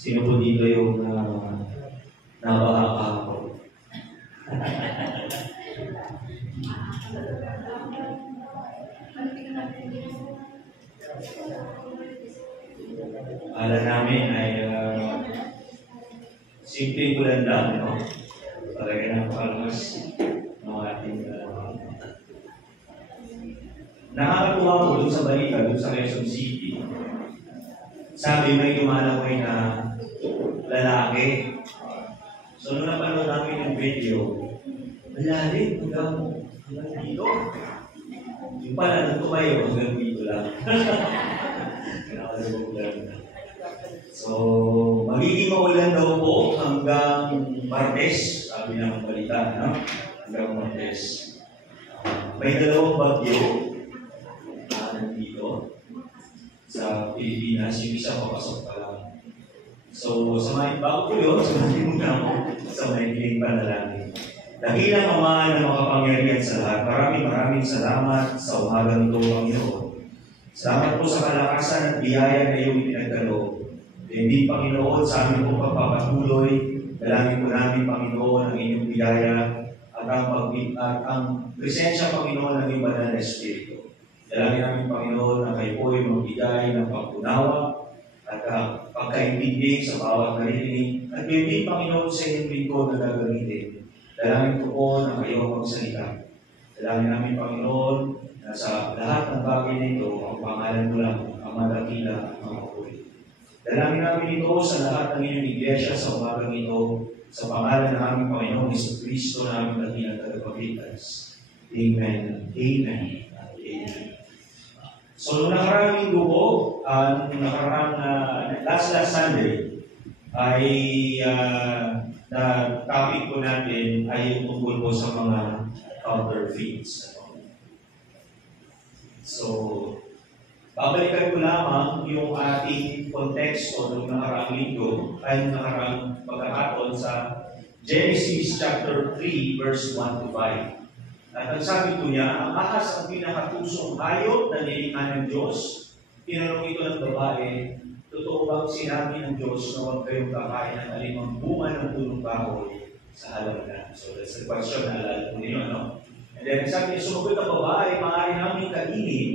Sino po dito yung nabaha ako? Ala namin ay simple ulan lang, no? Talaga napakalakas ng ating nakakatuwa ko dun sa balita, dun sa Quezon City. Sabi may lumalaway na lalaki. So nung napanood namin yung video, malalim hanggang dito. Yung pala nung tumayo hanggang dito lang. So, magiging maulan daw po hanggang Martes, sabi ng balita, no? Hanggang Martes. May dalawang bagyo nandito sa Pilipinas, yung isa papasok pa lang. So, sa mga bago ko yun, samahin mo na ako sa mahiling panalangin. Dakilang Ama na makapangyarihan sa lahat, maraming salamat sa umagang ito, Panginoon. Salamat po sa kalakasan at biyaya na iyong pinagkaloob. Hindi, Panginoon, sa amin po pagpapatuloy, dalangin po namin, Panginoon, ang inyong biyaya at ang presensya, Panginoon, ng iyong banal na Espiritu. Dalangin namin, Panginoon, na kayo po ay magbigay ng pagkunawa at pagkaintindi sa bawat narinig. At hindi, Panginoon, sa inyong lingkod na gagamitin. Dalangin ko po na kayo magsalita. Dalangin namin, Panginoon, na sa lahat ng bagay nito, ang pangalan mo lang, ang madakila, ang mapuri. Dalangin namin ito sa lahat ng inyong iglesia sa umagang ito, sa pangalan ng aming Panginoon, Hesus Kristo, na aming dakilang tagapagligtas. Amen. Amen. Amen. So, nung nakarang linggo po, last Sunday, ay na topic po natin ay yung tungkol po sa mga counterfeits. So, babalikan ko lamang yung ating konteksto ng nakarang linggo ay nakarang pagkakataon sa Genesis chapter 3 verse 1 to 5. At ang sabi ko niya, ang ahas ang pinakatusong hayop na nilikha ng Diyos. Tinanong ito ng babae, totoo bang sinabi ng Diyos na huwag kayong kakain ng alimang bunga ng punong kahoy sa halaman? So that's the question na alala ko ninyo, no? And then sabi niya, sumagot ang babae, maaari namin kainin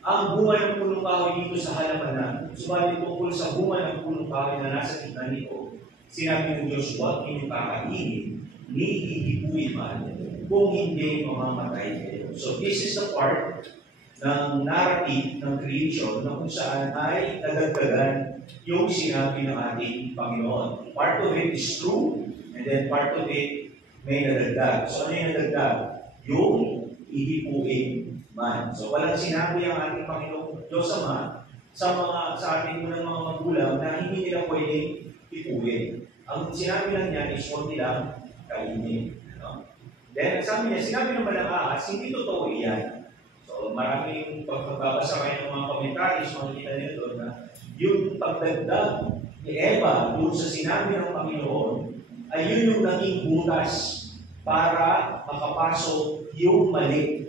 ang bunga ng punong kahoy dito sa halamanan. Subalit tungkol sa bunga ng punong kahoy na nasa gitna nito, sinabi ng Diyos, huwag ninyong kakainin, ni hihipuin man, kung hindi mamamatay kayo. So this is the part ng narrative ng creation na kung saan ay nadagdagan yung sinabi ng ating Panginoon. Part of it is true, and then part of it may nadagdag. So ano yung nadagdag? Yung ihipuin man. So walang sinabi ang ating Panginoon Diyos Ama sa ating unang mga magulang na hindi nila pwedeng ipuin. Ang sinabi lang niya is huwag nilang kainin. Then, sabi niya, sinabi naman ng ahas, hindi totoo iyan. So, maraming pagbabasa kayo ng mga commentaries, makikita nyo doon na yung pagdagdag ni Eva doon sa sinabi ng Panginoon ay yun yung naging butas para makapasok yung mali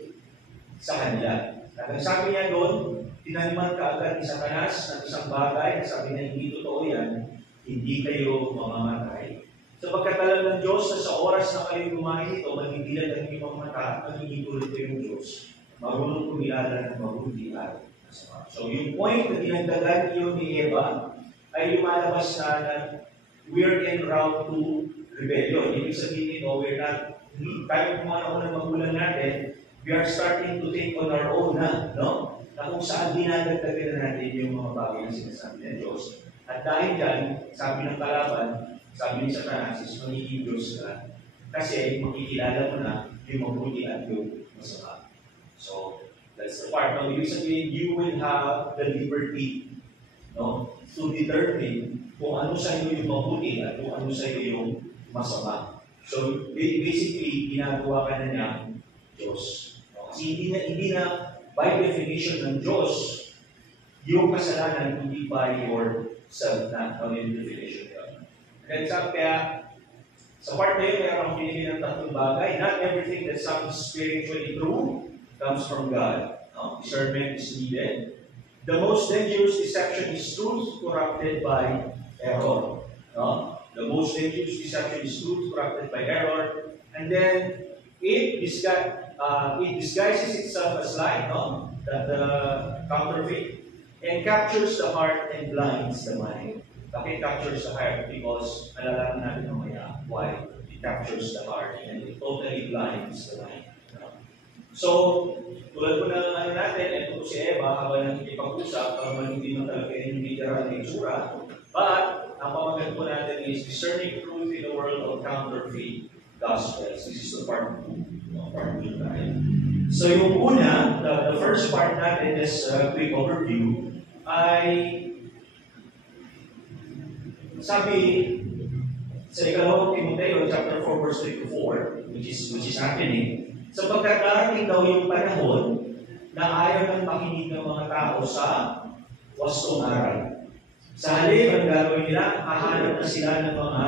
sa kanila. At ang sabi niya doon, tinaniman ka agad ni Satanas ng isang bagay, sabi niya, hindi totoo yan, hindi kayo mamamatay. Sapagkat alam ng Diyos na sa oras na kayo kumain ito, magigilad ang inyong mata, magiging tulad ko yung Diyos. Marunong kumilala ng mabuti at masama. So yung point na dinagdagan niyo ni Eva ay lumalabas na we're en route to rebellion. Ibig sabihin nito, we're not, tayo mga naunang magulang natin, we are starting to think on our own na, no? Na kung saan dinadagdagan na natin yung mga bagay na sinasabi ng Diyos. At dahil dyan, sabi ng kalaban, sabi ni Satanas, magiging Diyos ka. Kasi makikilala mo na yung mabuti at yung masama. So, that's the part. Now, ibig sabihin, you will have the liberty, no, to determine kung ano sa iyo yung mabuti at kung ano sa iyo yung masama. So, basically, ginagawa ka na niya Diyos. No? Kasi hindi na by definition ng Diyos, yung kasalanan hindi by yourself na. Ano yung definition yun? Kaya sa part na yun, mayroon pinili ng tatlong bagay. Not everything that sounds spiritually true comes from God. No? Discernment is needed. The most dangerous deception is truth corrupted by error. No? The most dangerous deception is truth corrupted by error. And then it disguises itself as light, no? The counterfeit, and captures the heart and blinds the mind. Bakit captures the heart? Because malalaman natin mamaya why it captures the heart and it totally blinds the mind. No? So, tulad po ng natin, ito po si Eva, habang nakikipag-usap, habang hindi mo talaga yung literal na itsura. But, ang pamagat po natin is discerning truth in the world of counterfeit gospels. This is the part 2. Part 2 tayo. So yung una, the first part natin is a quick overview, ay sabi sa ikalawang Timoteo, chapter 4, verse 3 to 4, which is happening, sapagkat darating daw yung panahon na ayaw nang makinig ng mga tao sa wastong aral. Sa halip, ang gagawin nila, hahanap na sila ng mga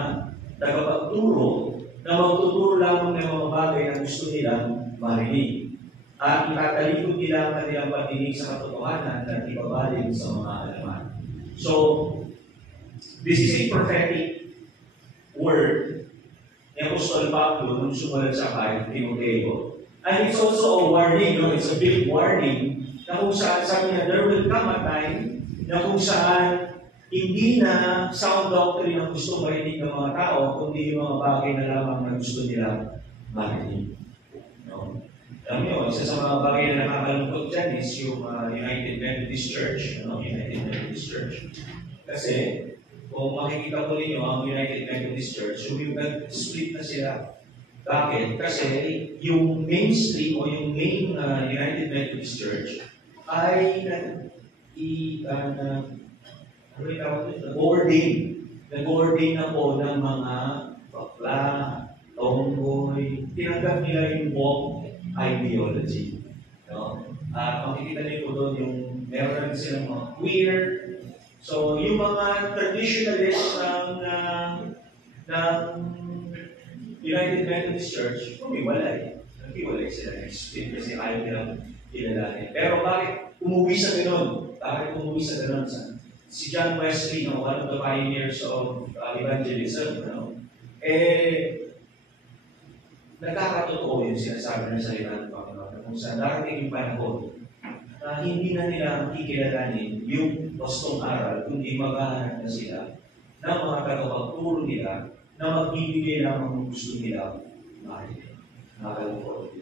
tagapagturo na magtuturo lamang ng mga bagay na gusto nilang marinig. At itatalikod nila ang kanilang pagdinig sa katotohanan at ibabalin sa mga alaman. So, this is a prophetic word ni Apostol Pablo nung sumulat sa kay Timoteo. And it's also a warning, no? It's a big warning na kung saan sabi niya, there will come a time na kung saan hindi na sound doctrine ang gusto marinig ng mga tao, kundi yung mga bagay na lamang na gusto nila marinig. No? Alam niyo, isa sa mga bagay na nakakalungkot dyan is yung United Methodist Church. United Methodist Church. Kasi, kung makikita po ninyo ang United Methodist Church, split na sila. Bakit? Kasi yung mainstream o yung main United Methodist Church ay nag-ordain na po ng mga bakla, tomboy, tinanggap nila yung woke ideology. No? At makikita niyo po doon yung meron na silang mga queer. So, yung mga traditionalists ng United Methodist Church, humiwalay. Naghiwalay sila ng split kasi ayaw nilang kilalanin. Pero bakit umuwi sa ganun? Si John Wesley, one of the pioneers of evangelism, nagkakatotoo yung sinasabi ng salita ng Panginoon kung saan darating yung panahon na hindi na nila kikilalanin yung wastong aral, kundi maghahanap na sila ng mga tagapagturo nila na magbibigay lang ang gusto nila marinig. Nakakalungkot.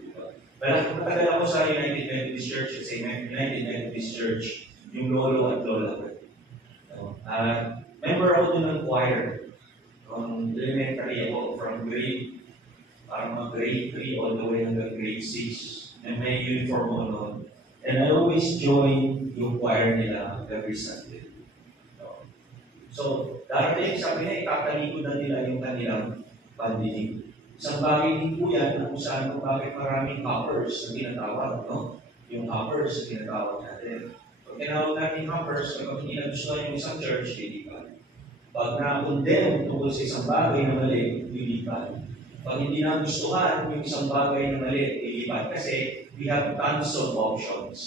Matagal ako sa United Methodist Church, kasi United Methodist Church, yung lolo at lola ko. Member ako dun ng choir. Elementary ako from grade 3 all the way hanggang grade 6. And may uniform ako noon. And I always join yung choir nila every Sunday. So, darating, sabi niya, itatalikod na nila yung kanilang pandinig. Isang bagay din po yan kung saan kung bakit maraming hoppers na tinatawag, no? Yung hoppers na tinatawag natin. Pag tinawag natin hoppers, kapag hindi nagustuhan yung isang church, lilipat. Pag na-condemn tungkol sa isang bagay na mali, lilipat. Pag hindi nagustuhan yung isang bagay na mali, lilipat. Kasi we have tons of options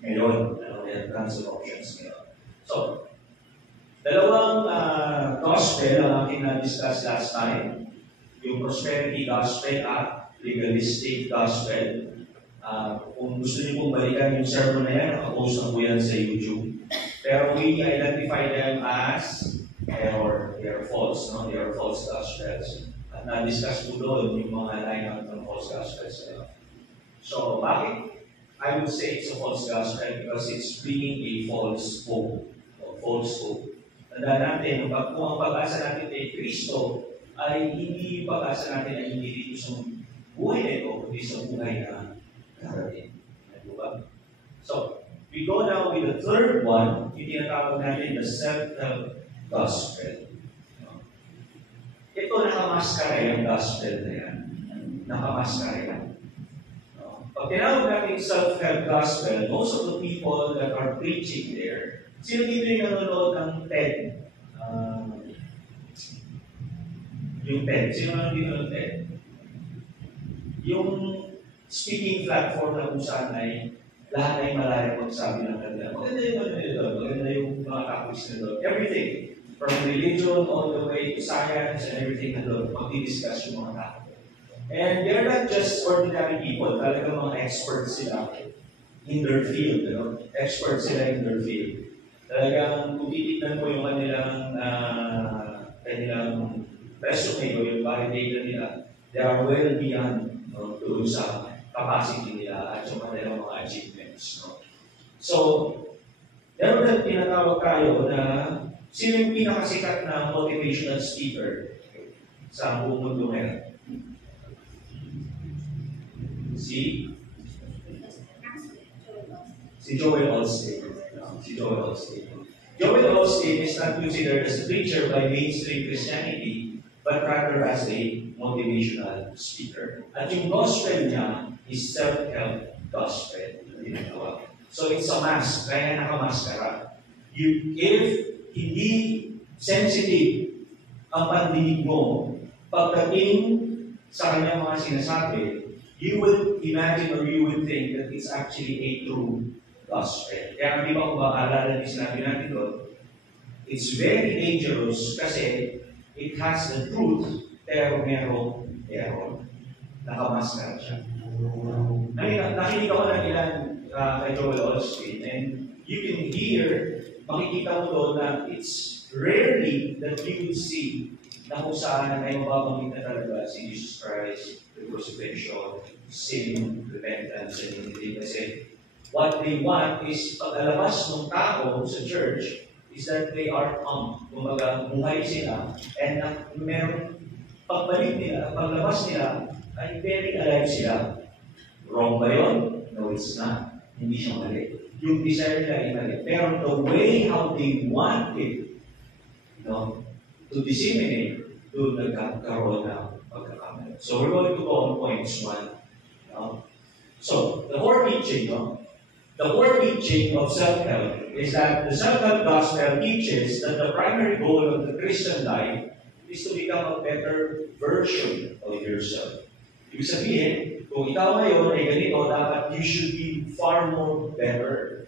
ngayon. We have tons of options ngayon. So, dalawang gospel ang aking na-discuss last time. Yung prosperity gospel at legalistic gospel. Kung gusto niyo pong balikan yung sermon na yan, nakapost na po yan sa YouTube. Pero we identify them as error. They are false. No? They are false gospels. At na-discuss po doon yung mga line-up ng false gospels. So, bakit? I would say it's a false gospel because it's bringing a false hope. False hope. Tandaan natin, kung ang pag-asa natin kay Kristo ay hindi yung pag-asa natin ay hindi dito sa buhay na ito, kundi sa buhay na darating. Diba? So, we go now with the third one, yung tinatawag natin the self-help gospel. Ito nakamaskara yung gospel na yan. Nakamaskara yan. Pag tinawag natin self-help gospel, most of the people that are preaching there, sino dito yung nanonood ng TED? Yung TED. Sino nanonood dito ng TED? Yung speaking platform na kung saan ay lahat ay malaya magsabi ng kanila. Maganda yung ano nila doon. Maganda yung mga topics nila doon. Everything. From religion all the way to science and everything na doon, magdi-discuss yung mga tao. And they're not just ordinary people, talagang mga experts sila in their field. Experts sila in their field. Talagang kung titignan mo yung kanilang resume o yung validator nila, they are well beyond doon sa capacity nila at yung kanilang mga achievements. So, meron na tinatawag tayo na sino yung pinakasikat na motivational speaker sa buong mundo ngayon? Si Joel Osteen. Joel Osteen is not considered as a preacher by mainstream Christianity, but rather as a motivational speaker. At yung gospel niya is self-help gospel. So it's a mask, kaya nakamaskara. If hindi sensitive ang pandinig mo pagdating sa kanyang mga sinasabi, you would imagine or you would think that it's actually a true gospel. Kaya di ba kung maalala din sinabi natin doon, it's very dangerous kasi it has the truth pero merong error. Nakamaskara siya. Nakinig ako ng ilan kay Joel Osteen and you can hear, makikita mo doon na it's rarely that you would see na kung saan ay mababanggit na talaga si Jesus Christ, the crucifixion, sin, repentance, and everything. Kasi what they want is pag-alabas ng tao sa church is that they are kumbaga, buhay sila and meron pagbalik nila, paglabas nila ay very alive sila. Wrong ba yun? No, it's not. Hindi siya mali. Yung desire nila ay mali. Pero the way how they want it, to disseminate, doon nagkakaroon ng pagkakamali. So we're going to go on points 1. So, the core teaching of self-help is that the self-help gospel teaches that the primary goal of the Christian life is to become a better version of yourself. Ibig sabihin, kung ikaw ngayon ay ganito, dapat you should be far more better.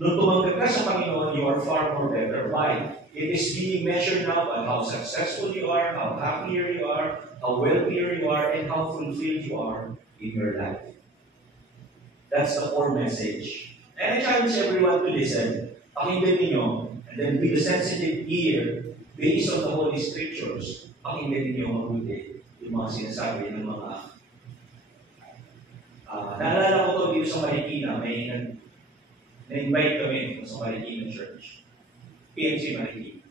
Nung tumanggap ka sa Panginoon, you are far more better. Why? It is being measured now by how successful you are, how happier you are, how wealthier you are, and how fulfilled you are in your life. That's the core message. And I challenge everyone to listen. Pakinggan ninyo, and then with a sensitive ear, based on the Holy Scriptures, pakinggan ninyo mabuti yung mga sinasabi ng mga naalala ko to dito sa Marikina, may na-invite kami sa Marikina Church. PNC Marikina.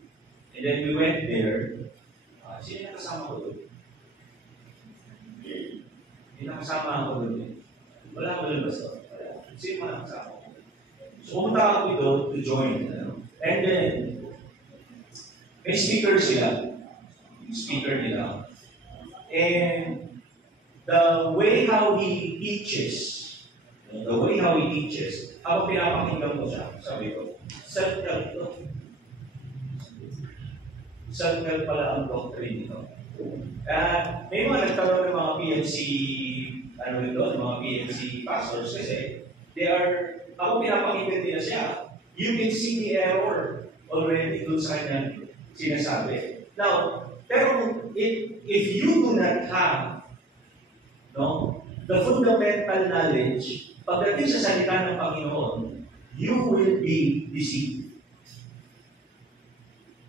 And then we went there. Sino yung kasama ko doon? Yung nakasama ako doon. Wala ko doon basta. Sino mga nakasama ko? So pumunta ako doon to join. And then, may speaker sila. Yung speaker nila. And the way how he teaches, habang pinapakinggan ko siya, sabi ko, self-help to. Self-help pala ang doctrine nito. May mga nagkaroon ng mga PNC, mga PNC pastors kasi ako pinapakinggan nila siya. You can see the error already dun sa kanyang sinasabi. Now, pero if you do not have the fundamental knowledge, pagdating sa salita ng Panginoon, you will be deceived.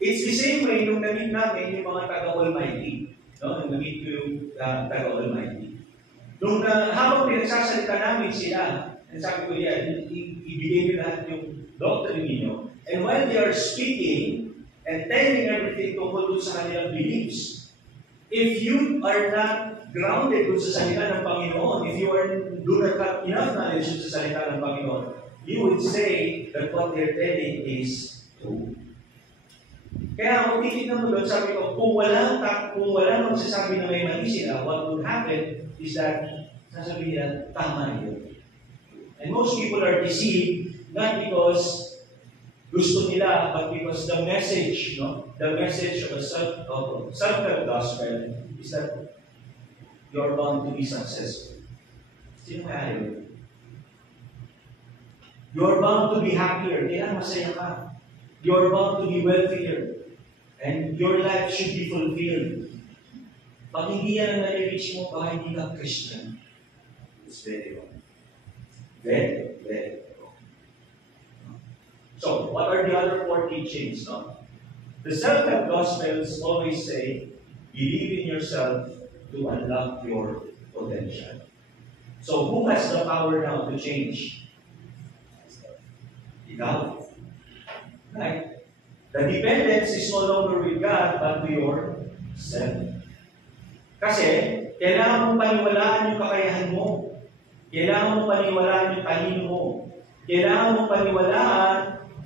It's the same way nung na-meet namin yung mga taga-Almighty. Nung na-meet ko yung taga-Almighty. Nung habang pinagsasalita namin sila, sabi ko yan, ibigay nyo lahat yung doctrine ninyo. And while they are speaking and telling everything tungkol dun sa kanilang beliefs, if you are not grounded dun sa salita ng Panginoon, if you do not have enough knowledge dun sa salita ng Panginoon, you would say that what they're telling is true. Kaya kung titignan mo doon, sabi ko, kung walang magsasabi na may mali sila, what would happen is that sasabihin nila, tama yun. And most people are deceived not because gusto nila, but because the message of the self-help gospel is that you're bound to be successful. Sino kaya yun? You're bound to be happier. Kailangan masaya ka. You're bound to be wealthier. And your life should be fulfilled. Pag hindi yan ang nare-reach mo, baka hindi ka Christian. It's very wrong. Very, very wrong. So, what are the other 4 teachings? No? The self-help gospels always say, believe in yourself to unlock your potential. So, who has the power now to change? Ikaw. Right? The dependence is no longer with God, but to yourself. Kasi, kailangan mong paniwalaan yung kakayahan mo. Kailangan mong paniwalaan yung talino mo. Kailangan mong paniwalaan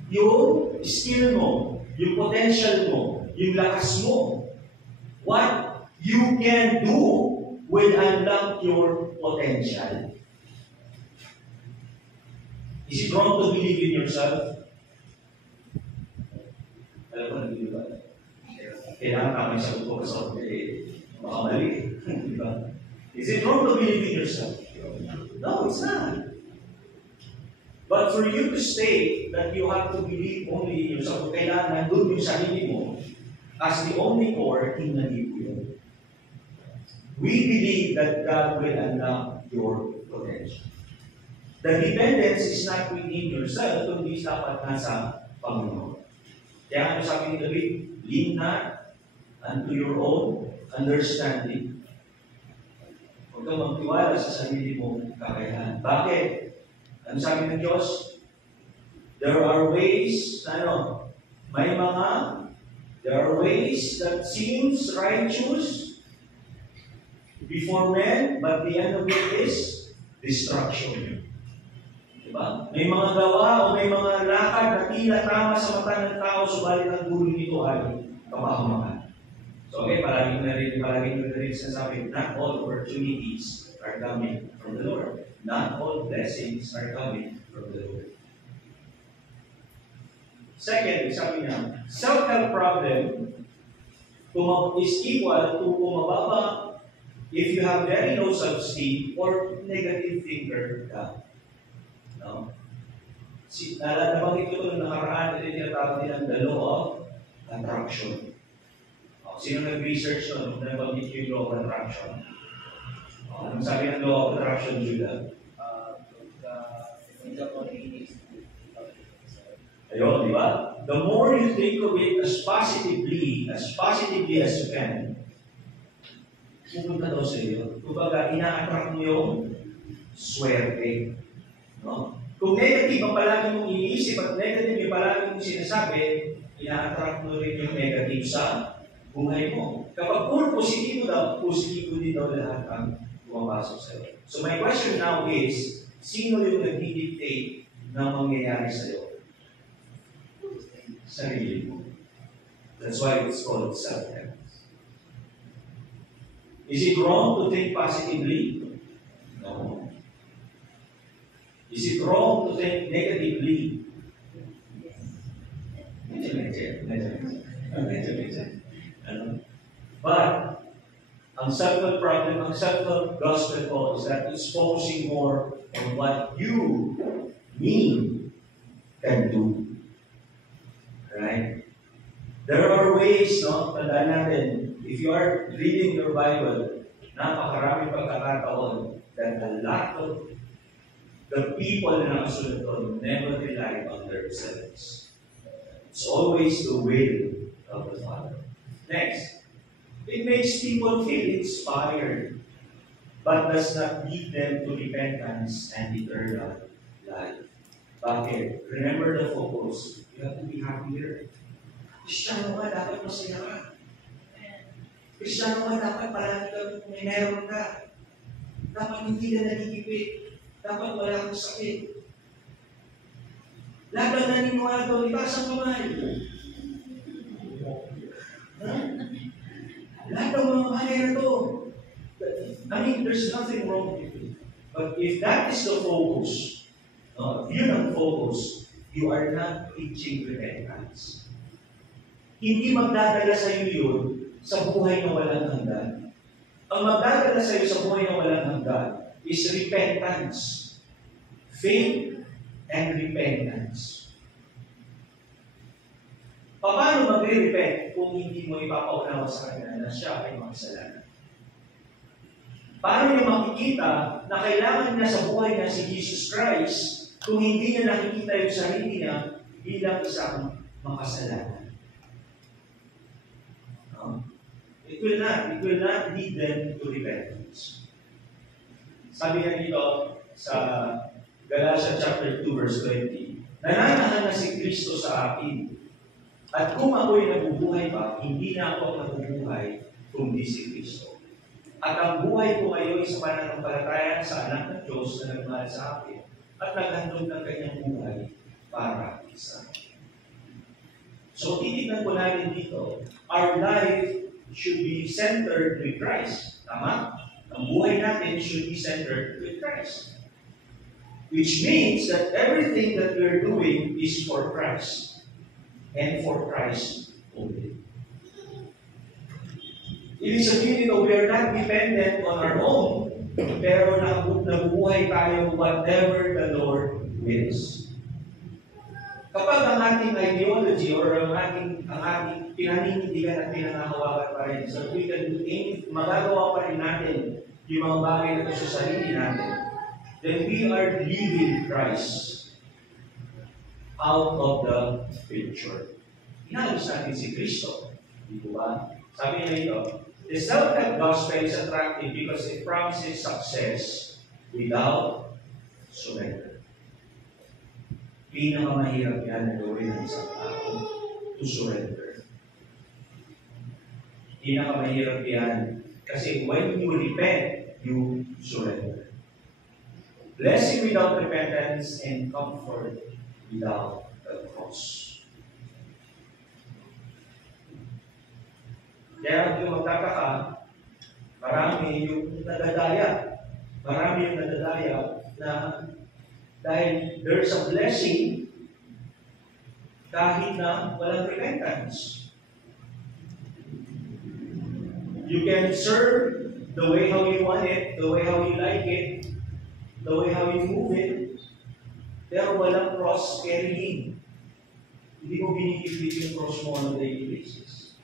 yung skill mo, yung potential mo, yung lakas mo. What you can do will unlock your potential. Is it wrong to believe in yourself? Alam mo, hindi ba? Kailangan kami sagot ko kasi baka mali. Diba? Is it wrong to believe in yourself? No, it's not. But for you to state that you have to believe only in yourself, kailangan nandun yung sarili mo as the only core, hindi po yun. We believe that God will unlock your potential. The dependence is not within yourself, kundi dapat nasa Panginoon. Kaya ano sabi ni David? Lean not unto your own understanding. Huwag kang magtiwala sa sarili mong kakayahan. Bakit? Ano sabi ng Diyos? There are ways, there are ways that seems righteous before men, but the end of it is destruction. Diba? May mga gawa o may mga lakad na tila tama sa mata ng tao, subalit ang dulo nito ay kapahamakan. So okay, palagi mo na rin sinasabi, not all opportunities are coming from the Lord. Not all blessings are coming from the Lord. Second, sabi niya, self-help problem is equal to kumababa if you have very low self-esteem or negative thinker ka. No? Nabanggit ko ito nung nakaraan, ito yung tinatawag nilang the law of attraction. Sino nag-research ito? Nabanggit ko yung law of attraction. Anong sabi ng law of attraction, Judah? Ayun, di ba? The more you think of it as positively as you can, pupunta daw sa iyo. Kumbaga, ina-attract mo yung swerte. No? Kung negative ang palagi mong iniisip at negative yung palagi mong sinasabi, ina-attract mo rin yung negative sa buhay mo. Kapag puro positibo daw, positibo din daw lahat ang pumapasok sa iyo. So my question now is, sino yung nag-dictate na mangyayari sa iyo? Sarili mo. That's why it's called self-help. Is it wrong to think positively? No. Is it wrong to think negatively? But ang self-help problem, ang self-help gospel po is that it's focusing more on what you, me, can do. Right? There are ways, no? Tandaan natin, if you are reading your Bible, napakarami pagkakataon that a lot of the people na nakasulat doon never rely on themselves. It's always the will of the Father. Next, it makes people feel inspired, but does not lead them to repentance and eternal life. Bakit? Remember the focus. You have to be happier. Kristiyano ka, dapat masaya ka. Kristiyano ka, dapat palagi ka may meron ka. Dapat hindi ka nagigipit. Dapat wala kang sakit. Lahat ng naniniwala doon, itaas ang kamay. Lahat ng mga kaya na to. I mean, there's nothing wrong with it. But if that is the focus, if you're not focused, you are not teaching repentance. Hindi magdadala sa iyo yun sa buhay na walang hanggan. Ang magdadala sa iyo sa buhay na walang hanggan is repentance. Faith and repentance. Paano magre-repent kung hindi mo ipapaunawa sa kanya na siya ay makasalanan? Paano niya makikita na kailangan niya sa buhay niya si Jesus Christ kung hindi niya nakikita yung sarili niya bilang isang makasalanan? It will not lead them to repentance. Sabi nga dito sa Galatians chapter 2 verse 20, nananahan na si Kristo sa akin. At kung ako'y nabubuhay pa, hindi na ako nabubuhay kundi si Kristo. At ang buhay ko ngayon sa pananampalataya sa anak ng Diyos na nagmahal sa akin at naghandog ng kanyang buhay para sa akin. So, titignan ko natin dito, our life should be centered with Christ. Tama? Ang buhay natin should be centered with Christ. Which means that everything that we're doing is for Christ. And for Christ only. Ibig sabihin nito, we are not dependent on our own, pero nabubuhay tayo whatever the Lord wills. Kapag ang ating ideology or ang ating pinaninindigan at pinangahawakan pa rin, so we can do anything, magagawa pa rin natin yung mga bagay na ito sa sarili natin, then we are leaving Christ out of the picture. Inalis natin si Kristo. Di ba? Sabi niya ito, the self-help gospel is attractive because it promises success without surrender. Pinakamahirap yan na gawin ng isang tao to surrender. Pinakamahirap yan kasi when you repent, you surrender. Blessing without repentance and comfort without the cross. Kaya kung magtataka, marami yung nadadaya. Marami yung nadadaya na dahil there's a blessing kahit na walang repentance. You can serve the way how you want it, the way how you like it, the way how you move it, pero walang cross carrying. Hindi mo binigibig yung cross mo on a daily basis.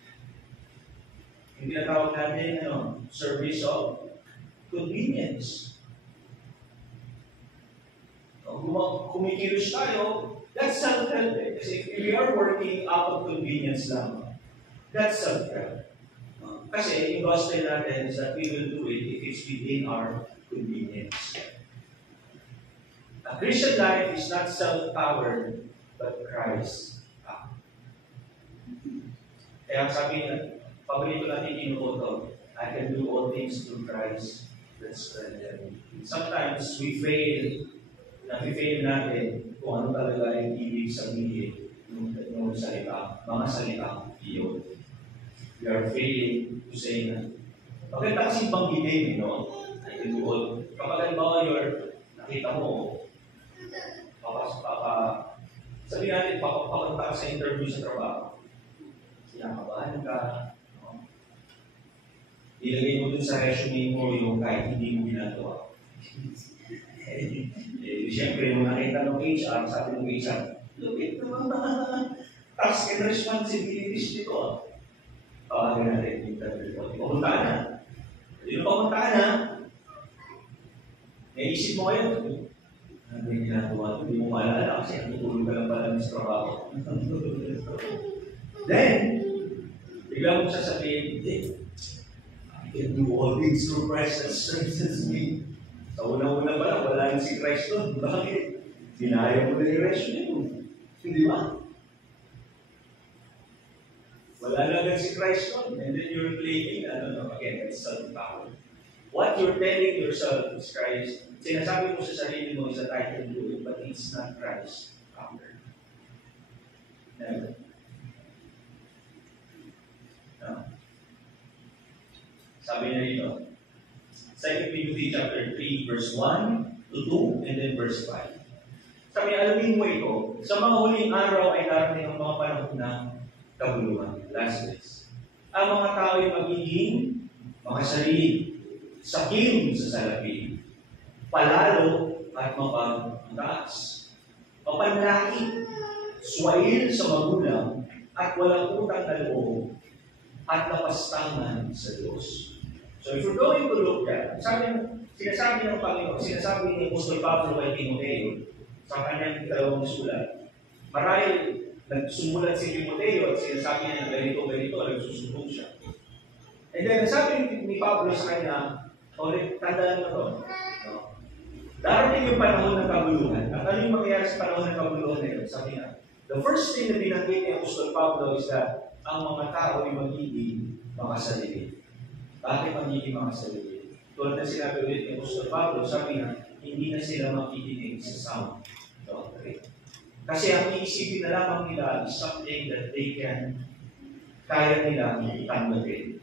Yung tinatawag natin, service of convenience. Kung kumikilos tayo, that's self-help. Kasi if we are working out of convenience lang, that's self-help. Kasi yung gospel natin is that we will do it if it's within our convenience. A Christian life is not self-powered, but Christ. Kaya sabi niya, paborito natin kinukoto, I can do all things through Christ that strengthens me. Sometimes we fail natin kung ano talaga yung ibig sabihin ng salita, mga salitang iyon. We are failing to say na, bakit kasi banggitin, I can do all. Kapag halimbawa nakita mo, sabi natin, papunta ka sa interview sa trabaho. Kinakabahan ka. Ilagay mo dun sa resume mo yung kahit hindi mo ginagawa. Siyempre, nung nakita ng HR, sabi ng HR, look at the mga tasks and responsibilities nito. Tawagin natin yung interview ko. Papunta na. Hindi na papunta na. Naisip mo kayo, ano yung ginagawa? Hindi mo maalala kasi natutulog ka lang pala ng trabaho. Then, bigla mo sasabihin, I can do all things through Christ that strengthens me. Sa una-una pa lang, wala yung si Christ doon. Bakit? Binaya mo na yung resume mo. Hindi ba? Wala na agad si Christ doon. And then you're claiming, again, it's self-power. What you're telling yourself is Christ. Sinasabi mo sa sarili mo is that I can do it, but it's not Christ power. Never. No. Sabi niya dito, 2 Timothy chapter 3, verse 1 to 2, and then verse 5. Sabi, alamin mo ito, sa mga huling araw ay darating ang mga panahon ng kabuluhan, last days. Ang mga tao ay magiging makasarili, sakim sa salapi, palalo at mapagtaas, mapanlaki, swail sa magulang, at walang utang na loob at kapastangan sa Diyos. So if we're going to look at, sinasabi ng Panginoon, sinasabi ni Apostol Pablo kay Timoteo sa kanyang ikalawang sulat, marahil nagsumulat si Timoteo at sinasabi niya na ganito, nagsusumbong siya. And then, sabi ni Pablo sa kanya, tandaan mo to, no? Darating yung panahon ng kabuluhan. At ano yung mangyayari sa panahon ng kabuluhan na yun? Sabi niya, the first thing na binanggit ni Apostol Pablo is that ang mga tao ay magiging makasarili. Bakit magiging makasarili? Tulad na sinabi ulit ni Apostol Pablo, sabi niya, hindi na sila makikinig sa sound doctrine. Kasi ang iisipin na lamang nila is something that they kaya nilang tanggapin.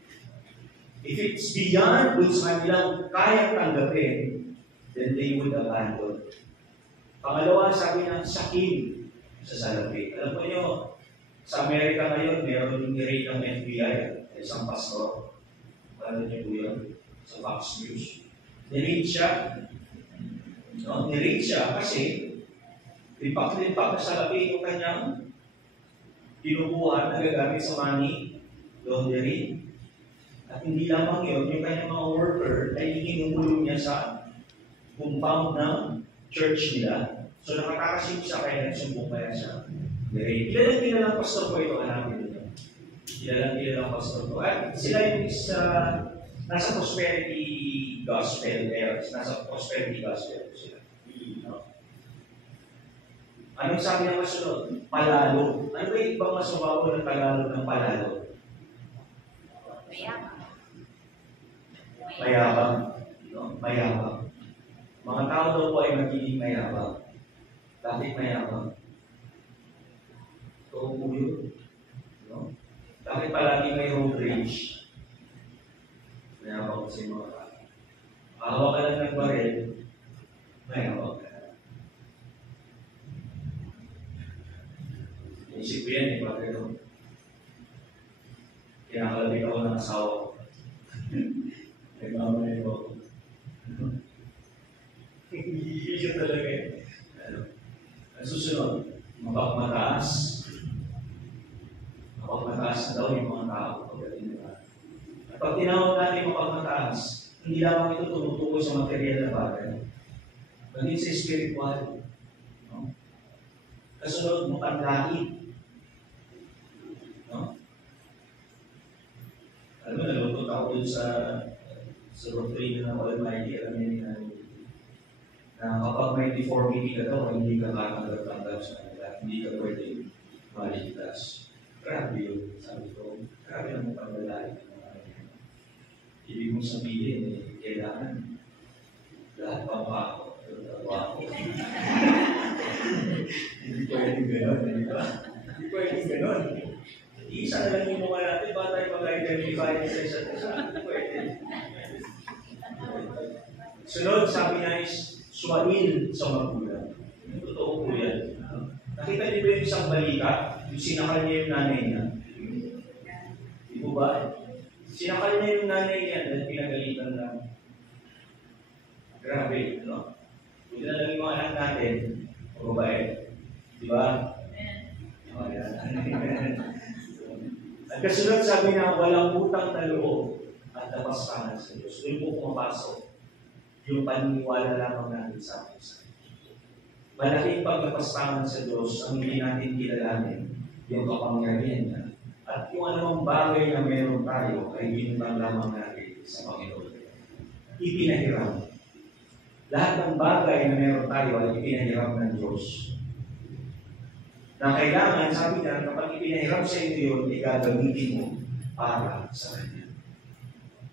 If it's beyond kung sa kanilang kaya tanggapin, then they would abandon. Pangalawa, sabi ng sakim sa salapi. Alam mo nyo, sa Amerika ngayon, meron yung nirate ng FBI, isang pastor. Alam niyo po yun? Sa Fox News. Nirate siya. No? Nirate siya kasi limpak-limpak na salapi yung kanyang kinukuha na gagamit sa money laundering. At hindi lamang yun, yung kanyang mga worker ay inukulong niya sa compound ng church nila. So nakakasip siya kaya nagsumbong kaya siya. Kilalang pastor ko ito, hanapin nila. Kilalang pastor ko. At sila yung nasa prosperity gospel era. Nasa prosperity gospel sila. Anong sabi ng masunod? Palalo. Ano ba yung ibang masubaw ng Tagalog ng palalo? Mayabang. Mayabang. Mga tao daw po ay magiging mayabang. Bakit mayabang? Ito po yun. No? Bakit palagi may road rage? Mayabang kasi mga tao. Ahawa ka lang ng baril, mayabang ka. Isip ko yan, bakit ito? Kinakalabit ako ng asawa ko. Nagmamalay ko. Hindi talaga eh. Ang susunod, mapagmataas. Mapagmataas na daw yung mga tao. At pag tinawag natin mapagmataas, hindi lamang ito tumutukoy sa material na bagay. Maging sa spiritual. No? Kasunod, mapanlait. No? Alam mo, nalungkot ako dun sa doctrine ng Almighty. Alam niya na kapag may deformity ka daw, hindi ka katanggap sa kanila. Hindi ka pwede maligtas. Grabe yun. Sabi ko, grabe naman paglalait. Ibig mong sabihin, kailangan lahat pa pa ako. Hindi pwede gano'n. Hindi pwede gano'n. Isa na lang yung mga natin, ba tayo mag-identify sa isa't isa? Hindi pwede. Sunod, sabi niya is, suwail sa magulang. Yung totoo po yan. Nakita niyo ba yung isang balita? Yung sinakal niya yung nanay niya. Di po ba? Sinakal niya yung nanay niya dahil pinagalitan lang. Grabe, no? Buti na lang yung mga anak natin, o babae. Di ba? O, yan. At kasunod sabi na walang utang na loob at napastangan sa Diyos. Doon po pumapasok yung paniniwala lamang natin sa akin. Malaking pagnapastangan sa Diyos ang hindi natin kilalanin yung kapangyarihan niya. At kung anumang bagay na meron tayo ay ginutang lamang natin sa Panginoon. Ipinahiram. Lahat ng bagay na meron tayo ay ipinahiram ng Diyos. Na kailangan, sabi niya, kapag ipinahiram sa iyo yun, igagamitin mo para sa Kanya.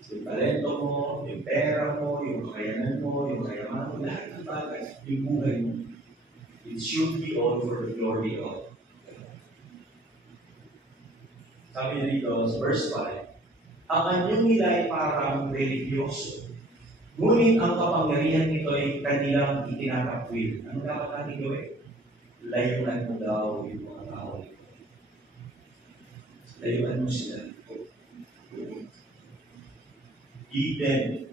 Yung talento mo, yung pera mo, yung kakayanan mo, yung kayaman mo, lahat ng bagay, yung buhay mo. It should be all for the glory of God. Sabi niya dito sa verse 5, ang anyong nila ay parang religyoso, ngunit ang kapangyarihan nito ay kanilang itinatakwil. Ano dapat natin gawin? Layuan mo daw yung mga tao. Layuan mo sila. Give them.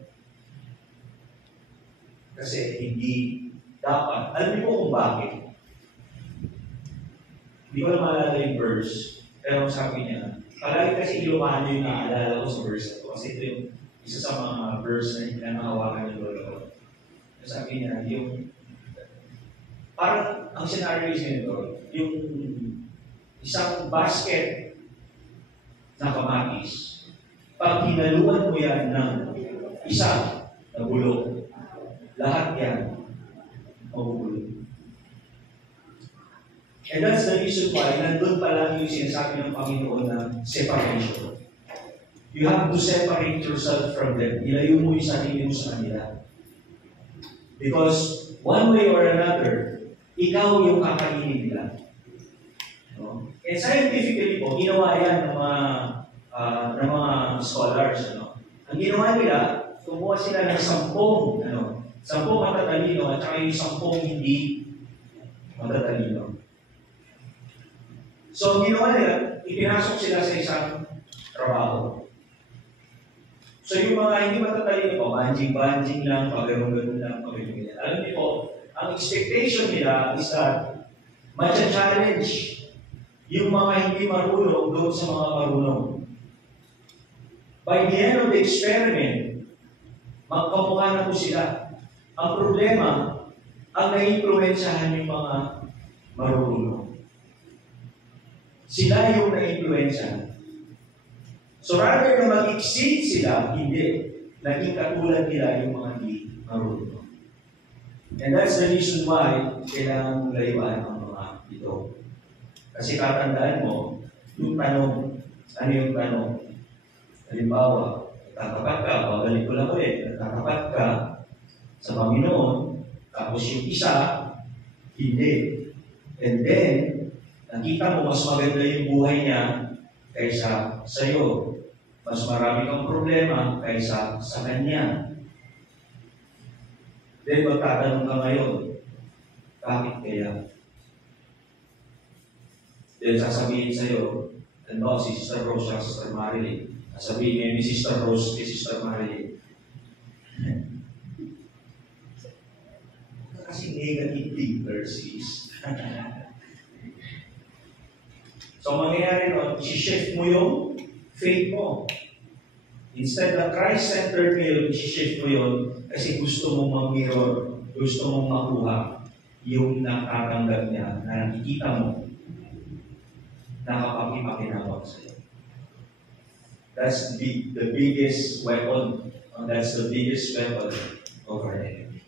Kasi hindi dapat. Alam niyo po kung bakit? Hindi ko na maalala yung verse. Pero sabi niya, palagi kasi Ilocano yung naaalala ko sa verse ito. Kasi ito yung isa sa mga verse na pinanahawakan ng lolo ko. Sabi niya, yung parang ang scenario is ganito, yung isang basket na kamatis, pag hinaluan mo yan ng isa na bulok, lahat yan mabubulok. And that's the reason why nandun pa lang yung sinasabi ng Panginoon na separation. You have to separate yourself from them. Ilayo mo yung sarili mo sa kanila. Because one way or another, ikaw yung kakainin nila. No? And scientifically po, ginawa yan ng mga scholars. Ano? Ang ginawa nila, kumuha sila ng 10 matatalino at saka yung 10 hindi matatalino. So, ang ginawa nila, ipinasok sila sa isang trabaho. So, yung mga hindi matatalino po, banjing-banjing lang, pag-ganun lang, pag-ganun. Alam niyo po, ang expectation nila is that matcha-challenge yung mga hindi marunong doon sa mga marunong. By the end of the experiment, magkamukha na po sila. Ang problema, ang na-influensyahan yung mga marunong. Sila yung na-influensyahan. So rather na mag-exceed sila, hindi. Naging katulad nila yung mga hindi marunong. And that's the reason why kailangan layuan ang mga ito. Kasi katandaan mo, yung tanong, ano yung tanong? Halimbawa, tatapat ka, babalik ko lang ulit, tatapat ka sa Panginoon, tapos yung isa, hindi. And then, nakita mo, mas maganda yung buhay niya kaysa sa'yo. Mas marami kang problema kaysa sa kanya. Then, magtatanong ka ngayon, bakit kaya? Then, sasabihin sa'yo, ano, si Sister Rose at Sister Marilyn. Sasabihin niya ni Sister Rose kay Sister Marilyn. Kasi negative thinkers is. So, mangyayari nun, isi-shift mo yung faith mo. Instead na Christ-centered ngayon, isi-shift mo yun kasi gusto mong mag-mirror, gusto mong makuha yung nakatanggap niya na nakikita mo, nakapakipakinawag sa'yo. That's the biggest weapon. That's the biggest weapon of our enemy.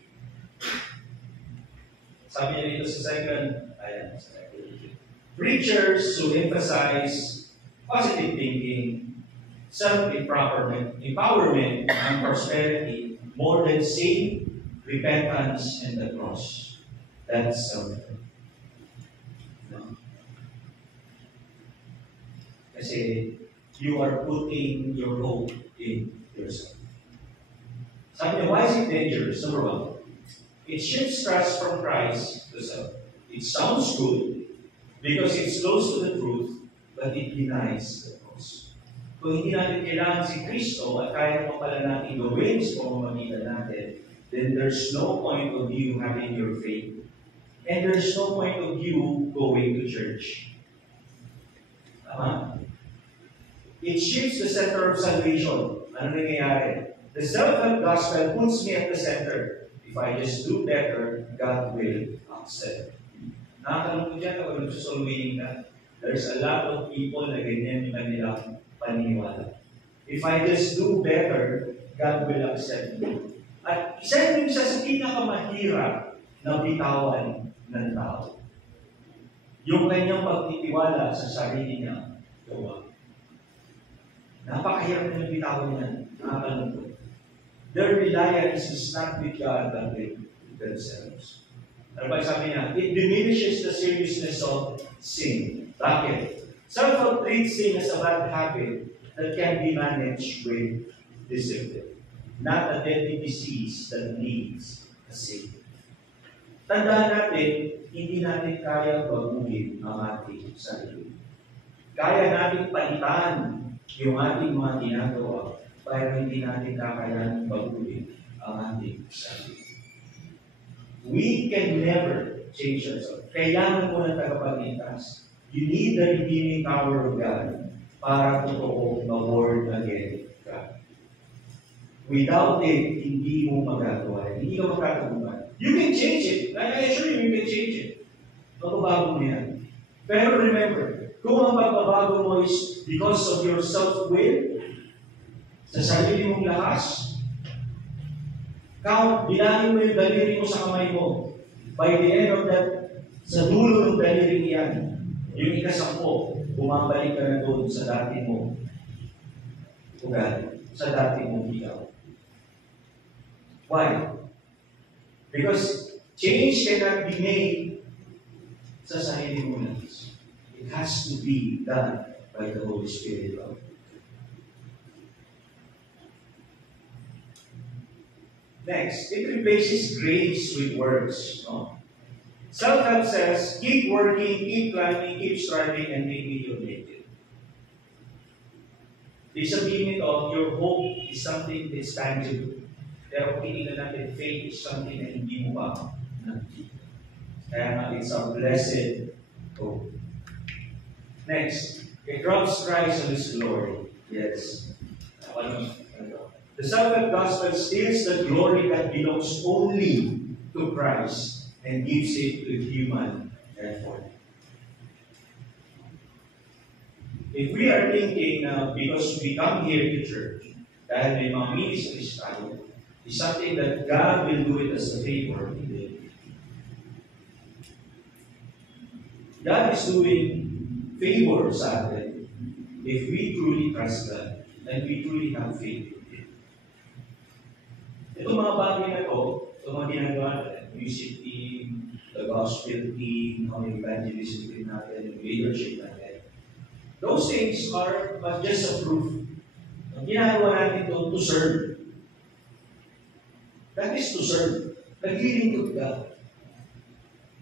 Sabi niya dito sa preachers who emphasize positive thinking, self-empowerment, and prosperity more than sin, repentance, and the cross. That's something. No? Kasi you are putting your hope in yourself. Sabi niya, why is it dangerous? Number one, it shifts trust from Christ to self. It sounds good because it's close to the truth, but it denies the cross. Kung hindi natin kailangan si Kristo at kaya naman pala natin gawin sa pamamagitan natin, then there's no point of you having your faith. And there's no point of you going to church. Tama? It shifts the center of salvation. Ano nangyayari? The self-help gospel puts me at the center. If I just do better, God will accept. Nakatanong ko dyan ako nagsusulwing ka. There's a lot of people na ganyan yung kanilang paniniwala. If I just do better, God will accept me. At isa yung sa pinakamahirap na bitawan ng tao. Yung kanyang pagtitiwala sa sarili niya gawa. Napakahirap na yung bitawan niya. Nakakalungkot. Their reliance is not with God but with themselves. Ano ba sabi niya? It diminishes the seriousness of sin. Bakit? Self-help treats sin as a bad habit that can be managed with discipline. Not a deadly disease that needs a savior. Tandaan natin, hindi natin kaya baguhin ang ating sarili. Kaya natin palitan yung ating mga ginagawa para hindi natin kakayanin baguhin ang ating sarili. We can never change ourselves. Kailangan mo ng tagapagligtas. You need the redeeming power of God para totoo ma-born again ka. Without it, hindi mo magagawa. Hindi ka magkakaguman. You can change it. I assure you can change it. Magbabago mo yan. Pero remember, kung ang pagbabago mo is because of your self-will, sa sarili mong lakas, bilangin mo yung daliri mo sa kamay mo. By the end of that, sa dulo ng daliri yan, yung ika-10, bumabalik ka na doon sa dati mo ugali, sa dati mong ikaw. Why? Because change cannot be made sa sarili mo lang. It has to be done by the Holy Spirit of God. Next, it replaces grace with works. No? Self-help says, keep working, keep climbing, keep striving, and maybe you'll make it. Ibig sabihin of your hope is something that's tangible. Pero titignan natin, faith is something na hindi mo pa nakikita. Kaya nga, it's a blessed hope. Next, it robs Christ of His glory. Yes. The self-help gospel steals the glory that belongs only to Christ and gives it to human effort. If we are thinking because we come here to church, dahil may mga ministries tayo, is something that God will do it as a favor. God is doing favor sa atin if we truly trust God and we truly have faith in Him. Itong mga bagay na to, itong mga ginagawa natin, music team, the gospel team, ang evangelism team natin, yung leadership natin. Those things are but just a proof. Ang ginagawa natin to serve. That is to serve. Naglilingkod ka.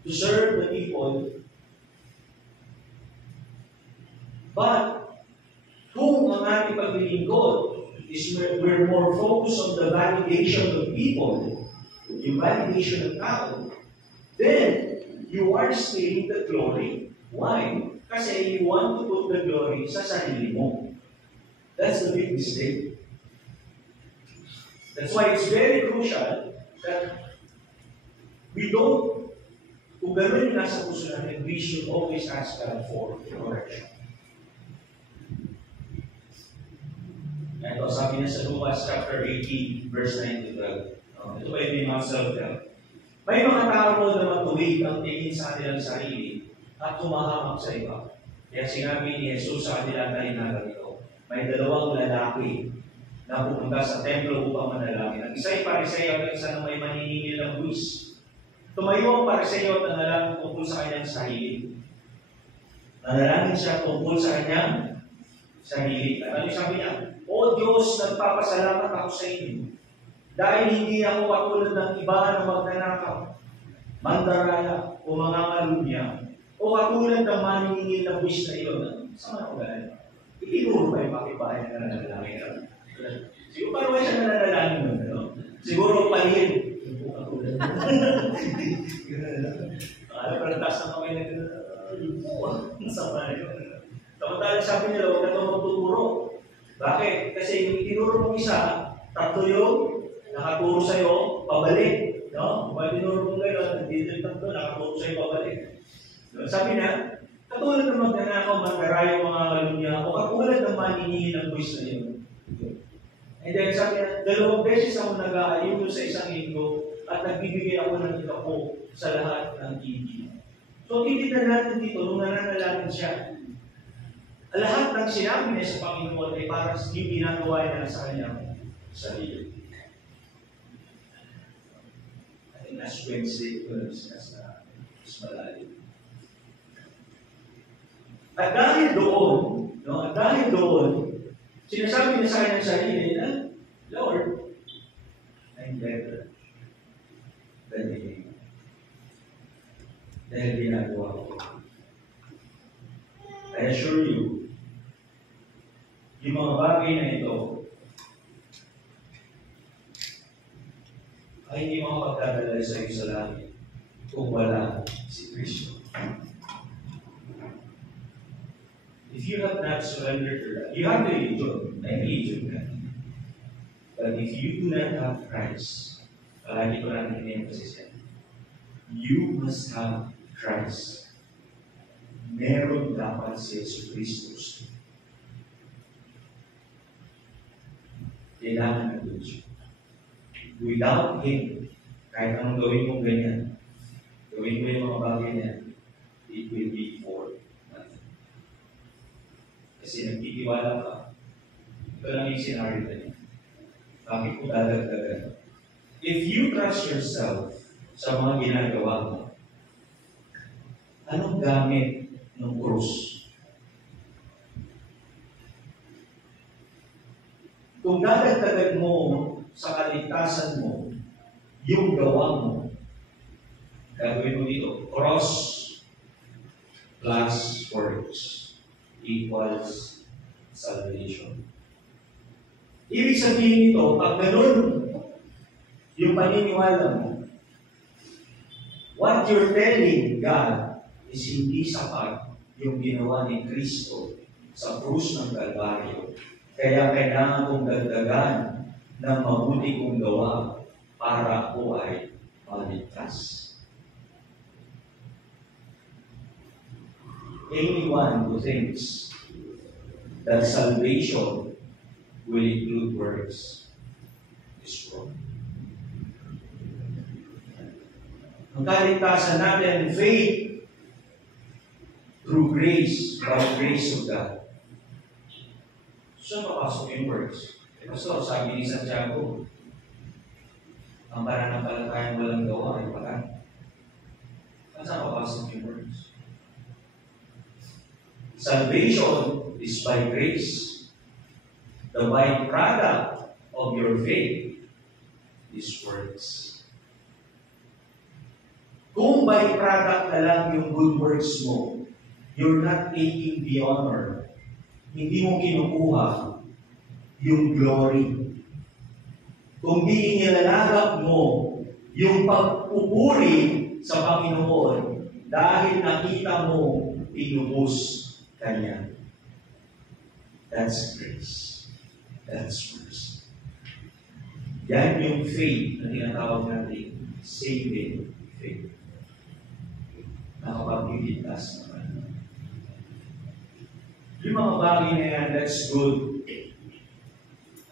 To serve the people. But, kung ang ating paglilingkod is we're more focused on the validation of people, yung validation of tao, then you are stealing the glory. Why? Kasi you want to put the glory sa sarili mo. That's the big mistake. That's why it's very crucial that we don't, kung gano'n yung nasa puso natin, we should always ask God for correction. Ito, sabi niya sa Lucas chapter 18, verse 9 to 12. Ito pa yung mga self-help. May mga tao na matuwid ang tingin sa kanilang sarili at tumahamak sa iba. Kaya sinabi ni Jesus sa kanila na inagaw, may dalawang lalaki na pupunta sa templo upang manalangin. Ang isa ay Pariseo at isa na may maniningil ng buwis. Tumayo ang Pariseo at nanalangin tungkol sa kanyang sarili. Nanalangin siya tungkol sa kanyang sarili. At ano sabi niya? O Diyos, nagpapasalamat ako sa inyo. Dahil hindi ako katulad ng iba na magnanakaw, mandaraya, o mga malunya, o katulad ng maniningil na buwis na iyon. Saan ako galing? Itinuro ba yung pakibahay na nananalangin? Siguro parang siya nananalangin nun. No? Siguro palihin. Alam, parang taas ng kamay na gano'n. Masama na yun. Samantalang sabi nila, huwag na ito magtuturo. Bakit? Kasi yung itinuro mong isa, tatlo yung nakaturo sa'yo, pabalik. No? Kung tinuro mong gano'n, dito yung tatlo, nakaturo sa'yo, pabalik. So, sabi na, katulad ng magnanakaw, mandaraya mga kalunya, o katulad ng maniningil ng buwis na yun. And then sabi na, 2 beses ako nag-aayuno sa isang linggo at nagbibigay ako ng ikapo sa lahat ng hindi. So, titignan natin dito, nung nananalangin siya, lahat ng sinabi niya sa Panginoon ay parang yung ginagawa niya sa kanyang sarili. I think last Wednesday, ito na-discuss na mas malalim. At dahil doon, sinasabi niya sa kanyang sarili na, Lord, I'm better than you. Dahil ginagawa ko. I assure you, yung mga bagay na ito ay hindi makapagdadala sa iyo sa langit kung wala si Kristo. If you have not surrendered to that, you have religion. May religion ka. But if you do not have Christ, palagi ko lang in-emphasis yan, you must have Christ. Meron dapat si Jesus Christus. Kailangan ng Diyos. Without Him, kahit anong gawin mong ganyan, gawin mo yung mga bagay niya, it will be for nothing. Kasi nagtitiwala ka, ito lang yung scenario na niya. Bakit ko dadagdagan? If you trust yourself sa mga ginagawa mo, anong gamit ng krus? Kung dadagdagan mo sa kaligtasan mo, yung gawa mo, gagawin mo dito, cross plus works equals salvation. Ibig sabihin nito, pag ganun yung paniniwala mo, what you're telling God is hindi sapat yung ginawa ni Kristo sa krus ng Kalbaryo. Kaya kailangan kong dagdagan ng mabuti kong gawa para ako ay maligtas. Anyone who thinks that salvation will include works is wrong. Ang kaligtasan natin, faith through grace, by the grace of God. Saan papasok yung works? Pastor, sabi ni Santiago, ang pananampalatayang walang gawa ay pagkat. Saan papasok yung works? Salvation is by grace. The byproduct of your faith is works. Kung byproduct na lang yung good works mo, you're not taking the honor. Hindi mo kinukuha yung glory. Kung di inilalagap mo yung pagpupuri sa Panginoon dahil nakita mo inubos Kanya. That's grace. That's mercy. Yan yung faith na tinatawag natin, saving faith. Nakapag-iligtas naman. Yung mga bagay na yan, that's good.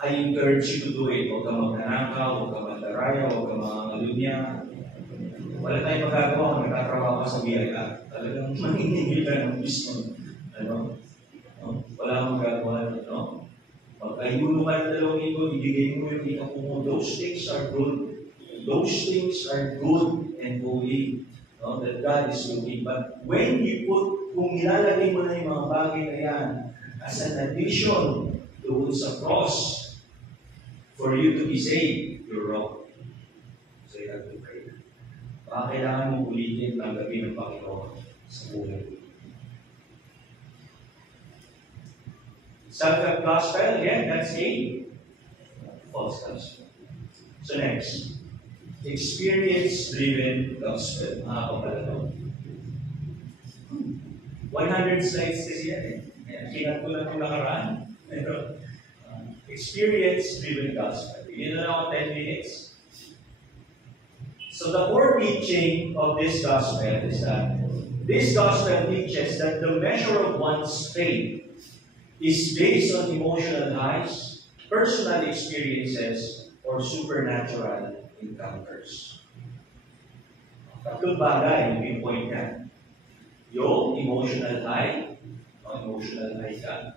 I encourage you to do it. Huwag ka magnanakaw, huwag ka mandaraya, huwag ka mangangalunya. Wala tayong magagawa kung nagtatrabaho ka sa biyaya. Talagang manginigil ka ng mismo. Wala akong magagawa. Pag-ayuno ka ng 2 linggo, ibigay mo yung ikaw mo. Those things are good. Those things are good and holy. That God is looking. But when you put, kung ilalagay mo na yung mga bagay na yan as an addition doon sa cross for you to be saved, you're wrong. So you have to pray. Baka kailangan mong ulitin ang gabi ng Panginoon sa buhay. Self-help gospel, again, that's a false gospel. So next, experience-driven gospel. Mga kapalato. 100 slides kasi yan eh. Kinat ko lang kung nakaraan. Pero, experience-driven gospel. Yun na lang ako 10 minutes. So the core teaching of this gospel is that this gospel teaches that the measure of one's faith is based on emotional highs, personal experiences, or supernatural encounters. Tatlong bagay yung point niya. Yung emotional high ka.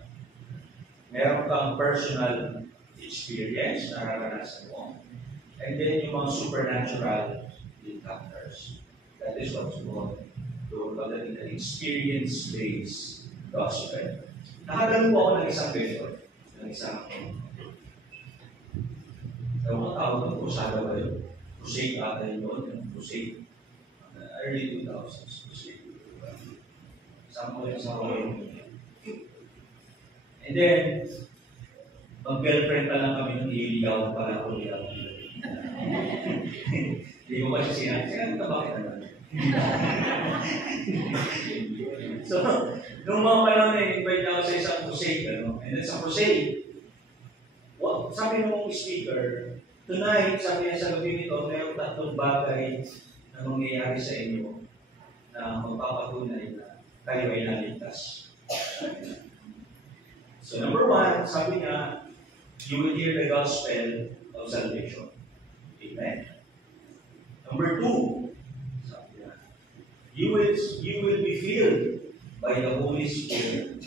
Meron kang personal experience, nararanasan mo. And then yung mga supernatural encounters. That is what's called the experience-based gospel. Nakadalo po ako ng isang method, ng isang mga tawag ng crusada ba yun? Crusade ata yun, crusade. Early 2000s, crusade. Isang ko yun. And then, mag-girlfriend pa lang kami nung iligawan pa lang ako nila. Hindi ko pa siya sinabi. Sinabi ka bakit naman? So, nung mga panahon na invite ako sa isang crusade, and then sa crusade, sabi ng speaker, tonight, sabi niya sa gabi nito, mayroong 3 bagay na mangyayari sa inyo na magpapatunay na kayo ay naligtas. So number 1, sabi niya, you will hear the gospel of salvation. Amen. Number 2, sabi niya, you will be filled by the Holy Spirit.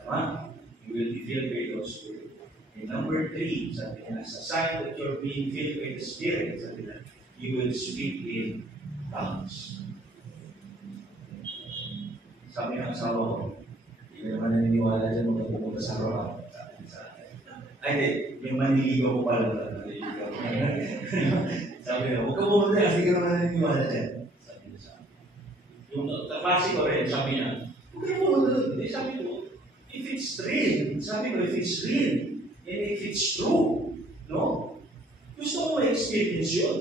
Tama? You will be filled by the Holy Spirit. And number 3, sabi niya, as a sign that you're being filled by the Spirit, sabi niya, you will speak in tongues. Sabi ng asawa ko, hindi naman naniniwala dyan magpupunta sa araw. Ay, hindi. Yung maniligaw ko pala. Sabi niya, huwag ka pumunta kasi hindi ka naman naniniwala dyan. Sabi niya sa akin. Yung kaklase ko rin, sabi niya, huwag ka pumunta doon. Hindi, sabi ko, if it's real, sabi ko, if it's real, and if it's true, no? Gusto ko ma-experience yun.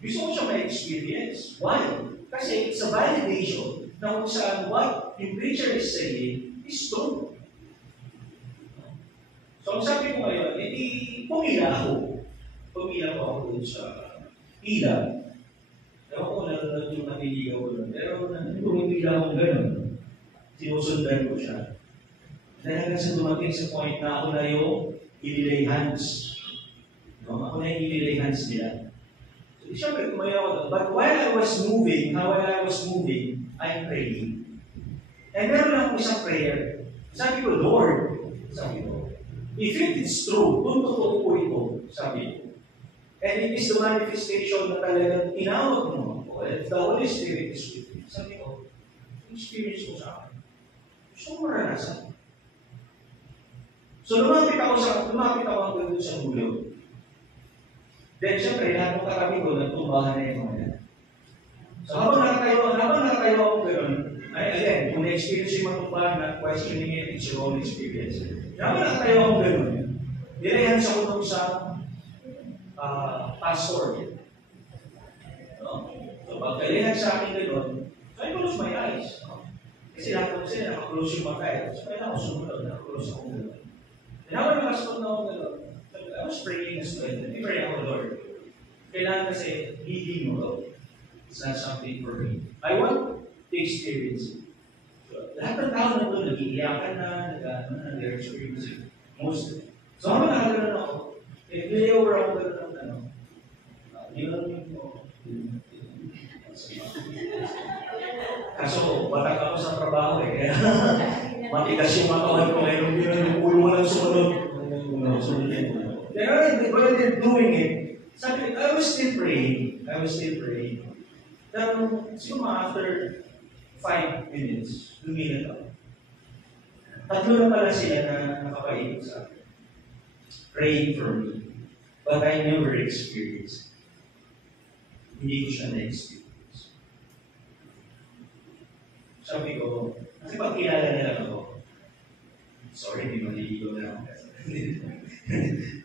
Gusto ko siya ma-experience. Why? Kasi it's a validation na kung saan what yung preacher is saying is true. So, ang sabi ko ngayon, pumila ako. Pumila ko ako doon sa pila. Ewan ko, nanonood yung maniligaw ko doon. Pero pumila akong gano'n. Sinusundan ko siya. Dahil hanggang sa dumating sa point na ako na yung ililay hands. No? Ako na yung ililay hands nila. So, siyempre, tumayo ako doon. But while I was moving, I'm praying. And meron lang akong isang prayer. Sabi ko, Lord, sabi ko, if it is true, kung totoo po ito, sabi ko, and it is the manifestation na talagang tinawag mo ako, if the Holy Spirit is with me, sabi ko, experience ko sa akin. Gusto ko maranasan. So, lumapit ako hanggang sa gulo. Then, syempre, lahat ng katabi ko, nagtumbahan na yung mga yan. So, habang nakatayo ako gano'n, again, kung na-experience yung matumbahan, not questioning it, it's your own experience. Habang nakatayo ako gano'n, nilehans ako doon sa pastor. No? So, pagkalehans sa akin gano'n, so I close my eyes. No? Kasi lahat ko sila, nakaklose yung mata. So, kaya ako sumunod, nakaklose ako gano'n. And habang nakastone na ako gano'n, I was praying as well. Pray ako, Lord. Kailangan kasi, leading mo, Lord. It's not something for me. I want to experience it. So, lahat ng tao na doon, nag-iiyakan na, nag-experience it. Most of it. So, habang nakagano'n ako, nag-layover ako gano'n yun mo. Kaso, batak ako sa trabaho kaya matigas yung matawan ko ngayon, yung ulo mo lang sumunod. While they're doing it, sabi, I was still praying. Pero, siguro after 5 minutes, luminat ako. 3 na pala sila na nakapaikot sa akin. Praying for me. But I never experienced it. Hindi ko siya na-experience. Sabi ko, kasi pagkilala nila ako, sorry, hindi maliligaw na ako.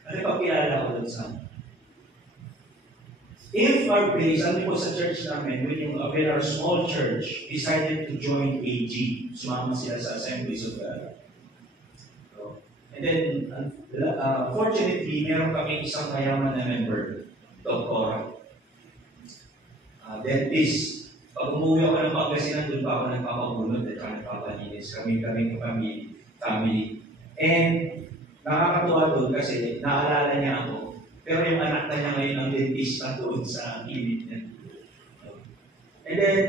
Kasi pagkilala ako doon sa if our base, ano po sa church namin, when our small church decided to join AG, sumama sila sa Assemblies of God. So, and then, fortunately, meron kami isang mayaman na member, Dr. Dentist. Pag umuwi ako ng Pangasinan, doon pa ako nagpapabunod at nagpapalinis. Kami family. And nakakatuwa doon kasi naalala niya ako. Pero yung anak na niya ngayon ang dentista doon sa clinic niya. And then,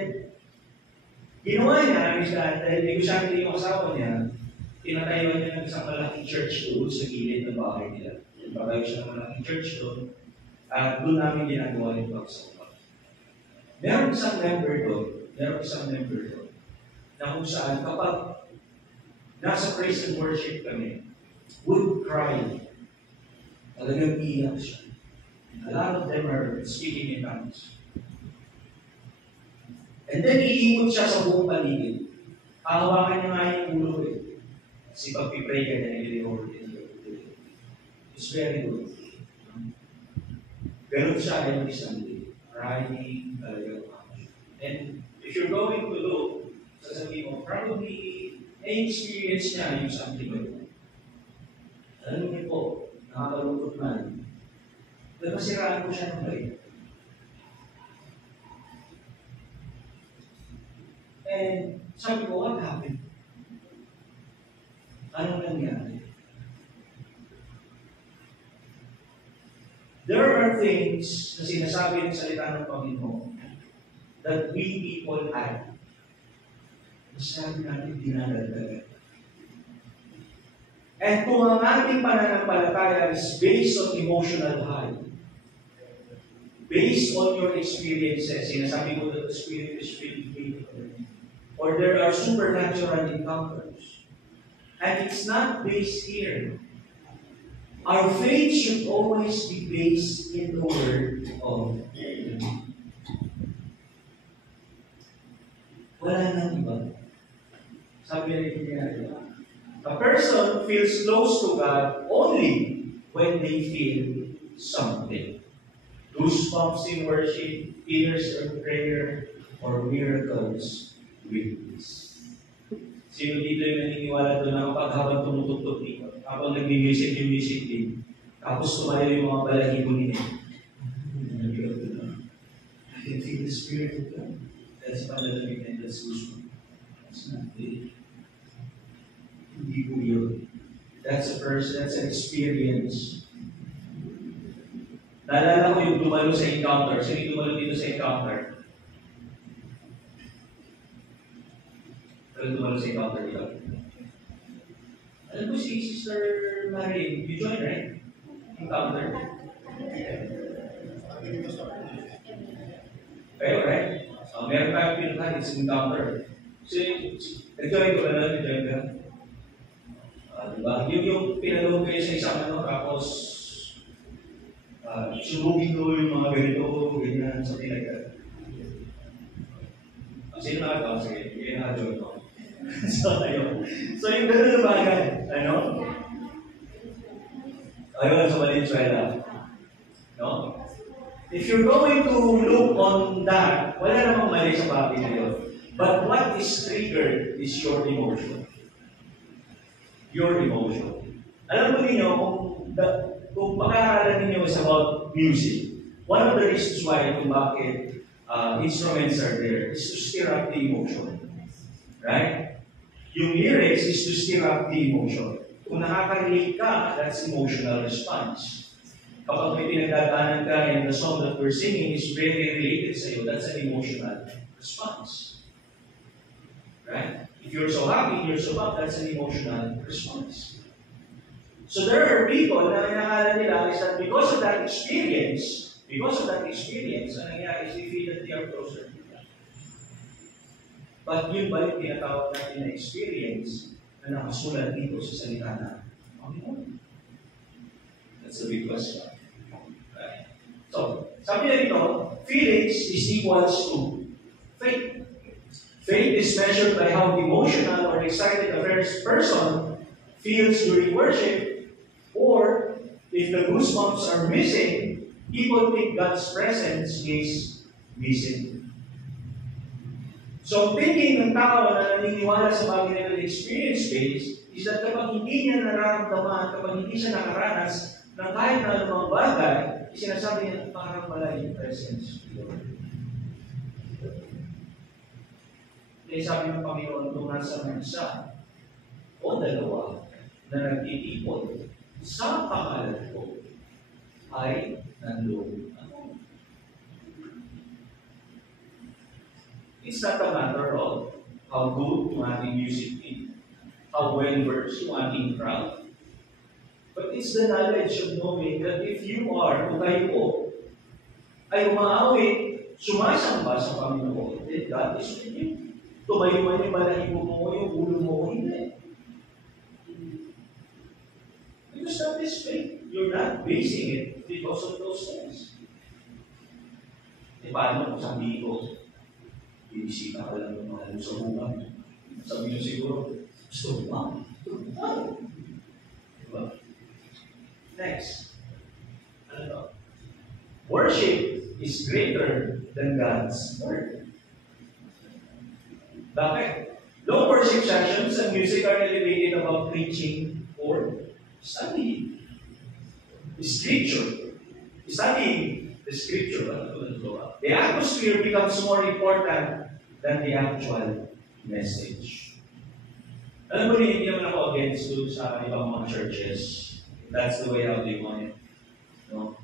ginawa niya, dahil negosyante yung asawa niya, tinatayuan niya ng isang malaking church doon sa gilid ng bahay nila. Patayo siya ng malaking church doon. At doon namin ginagawa yung pagsama. Meron isang member doon, na kung saan kapag nasa praise and worship kami, would cry. Talagang iyak siya. A lot of them are speaking in tongues. And then iikot siya sa buong paligid. Hahawakan niya nga yung ulo eh. Kasi pag-pray ka niya, it's very good. Ganun siya every Sunday. Crying talaga. And if you're going to look, sasabihin mo, probably, experience niya yung something like that. Alam niyo po, nakakalungkot man. Pero masiraan ko siya ng bait. And sabi ko, what happened? Anong nangyari? There are things na sinasabi ng salita ng Panginoon that we people add. Masabi natin dinadagdagan. And kung ang ating pananampalataya is based on emotional high, based on your experiences, sinasabi ko that the Spirit is really great, or there are supernatural encounters, and it's not based here. Our faith should always be based in the Word of God. Wala nang iba. Sabi niya, a person feels close to God only when they feel something. Goosebumps in worship, tears in prayer, or miracles witness. Sino dito yung naniniwala doon na kapag habang tumutugtog dito, habang nag-music yung music din, tapos tumayo yung mga balahibo nila. I can feel the Spirit of God. That's palalamig and that's goosebumps. That's not it. Hindi po yun. That's an experience. Naalala ko yung dumalo sa encounter. Sino yung dumalo dito sa encounter? Dumalo sa encounter dito. Alam ko si Sister Marie, you joined, right? Encounter. Kayo, right? Meron tayong pinuntahan, it's encounter. So, nag-join ko na nag-join ka. Diba? Yung pinalong kayo sa isang tapos sunugin ko yung mga ganito, ganyan, something like that. Sino nakagawa? Sige, hindi nakagawa ko. So, ayun. So, yung gano'n na bagay, ayun, sa Valenzuela. No? If you're going to look on that, wala namang mali sa bagay na yun. But what is triggered is your emotion. Your emotion. Alam mo niyo, kung pag-aaralan ninyo is about music, one of the reasons why kung bakit instruments are there is to stir up the emotion. Right? Yung lyrics is to stir up the emotion. Kung nakaka-relate ka, that's emotional response. Kapag may pinagdadaanan ka and the song that we're singing is very related sa iyo, that's an emotional response. Right? If you're so happy, you're so up, that's an emotional response. So there are people na nakakala nila is that because of that experience, ang nangyari is they feel that they are closer to God. But yun ba yung tinatawag natin na experience na nakasulat dito sa salita na Panginoon? That's a big question. Right? So, sabi na dito, feelings is equals to faith. Faith is measured by how emotional or excited a person feels during worship, or if the goosebumps are missing, people think God's presence is missing. So, thinking ng tao na naniniwala sa bagay na experience base is that kapag hindi niya nararamdaman, kapag hindi siya nakaranas ng kahit na anumang bagay, sinasabi niya parang wala yung presence. Kaya sabi ng Panginoon kung nasa ng isa o dalawa na nagtitipon sa pangalan ko ay nandoon ako. It's not a matter of how good yung ating music is, how well-versed yung ating crowd, but it's the knowledge of knowing that if you are, kung kayo po, ay umaawit, sumasamba sa Panginoon, then God is with you. Tumayo man yung balahibo mo, yung ulo mo, hindi. Because that is faith. You're not basing it because of those things. E paano kung sabi ko, bibisita ka lang ng mga sa buwan. Sabi nyo siguro, gusto mo ba? Diba? Next. Ano to? Worship is greater than God's word. Bakit? Long worship sessions and music are elevated above preaching or studying. Scripture. Studying the scripture. The atmosphere becomes more important than the actual message. Alam mo, hindi naman ako against doon sa ibang mga churches. That's the way how they want it. No?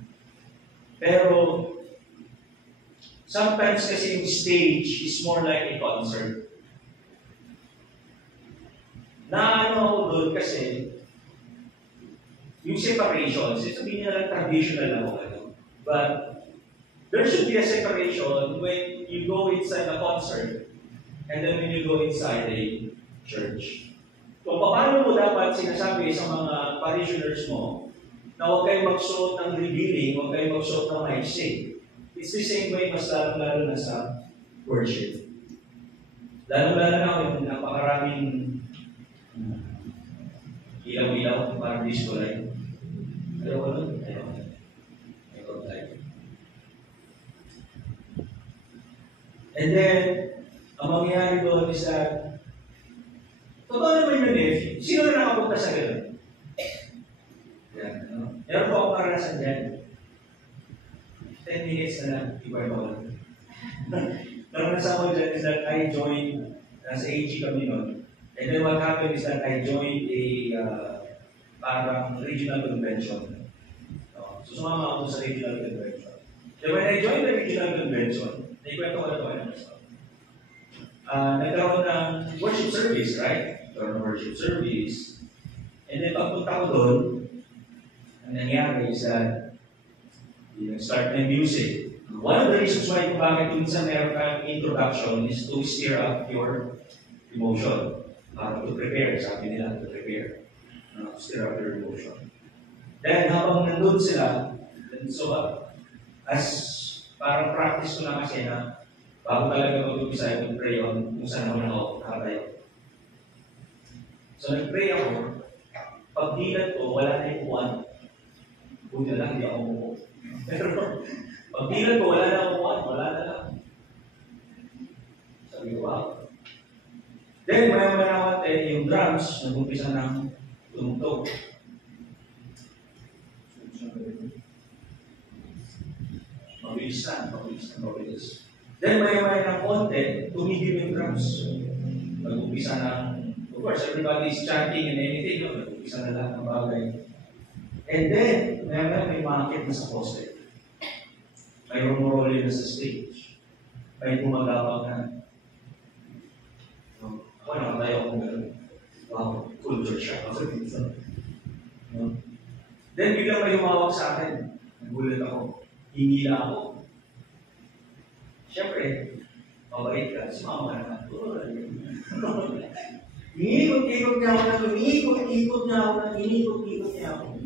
Pero, sometimes kasi yung stage is more like a concert. Na ano ako doon kasi, yung separation, sabihin na lang traditional ako ano. But, there should be a separation when you go inside a concert and then when you go inside a church. Kung paano mo dapat sinasabi sa mga parishioners mo na huwag kayong magsuot ng revealing, huwag kayong magsuot ng maiksi. It's the same way mas lalo na sa worship. Lalo-lalo na ako, napakaraming ilaw-ilaw, parang disco light. Ayoko nun? Ayoko light. And then, ang mangyayari doon is that, totoo naman yun eh, sino na nakapunta sa gano'n? Yan, ano? Meron po akong karanasan dyan. 10 minutes na lang, iba ko lang. Karanasan ko dyan is that I joined, nasa AG kami noon. And then what happened is that I joined a parang regional convention. So sumama ako sa regional convention. Then when I joined the regional convention, naikwento ko na ito kayo. Nagkaroon ng worship service, right? Nagkaroon ng worship service. And then pagpunta ko doon, ang nangyari is that start ng music. One of the reasons why kung bakit minsan meron kang introduction is to stir up your emotion. To prepare, sabi nila, to prepare. To stir up your emotion. Then habang nandun sila, so as parang practice ko na kasi na bago talaga mag-umpisa yung pray on kung saan ako nakatayo. So nag-pray ako, pag dilat ko, wala na yung upuan. Buti na lang, hindi ako umupo. Pero pag dilat ko, wala na yung upuan, wala na lang. Sabi ko, wow. Then, maya-maya yung drums, nag-umpisa ng tumutog. Mabilis. Then, maya-maya ng konti, tumigil yung drums. Nag-umpisa ng, of course, everybody is chanting and anything, no? Nag-umpisa na lahat ng bagay. And then, maya-maya may makakit na sa poste. May rumoroli na sa stage. May gumagapang na. Ako nakatayo akong gano'n. Wow, culture shock. Then, biglang may humawak sa akin. Nagulat ako. Hingila ako. Siyempre, mabait ka. Sumama ka na. Inikot-ikot niya ako.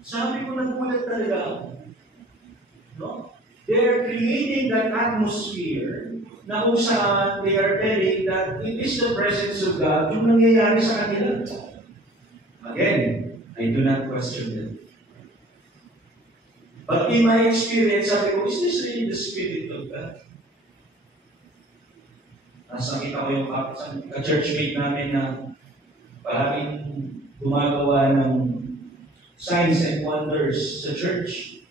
Sabi ko, nagulat talaga ako. No? They're creating that atmosphere na kung saan they are telling that it is the presence of God yung nangyayari sa kanila. Again, I do not question them. But in my experience, sabi ko, is this really the Spirit of God? Nakita ko yung ka-churchmate namin na parang gumagawa ng signs and wonders sa church.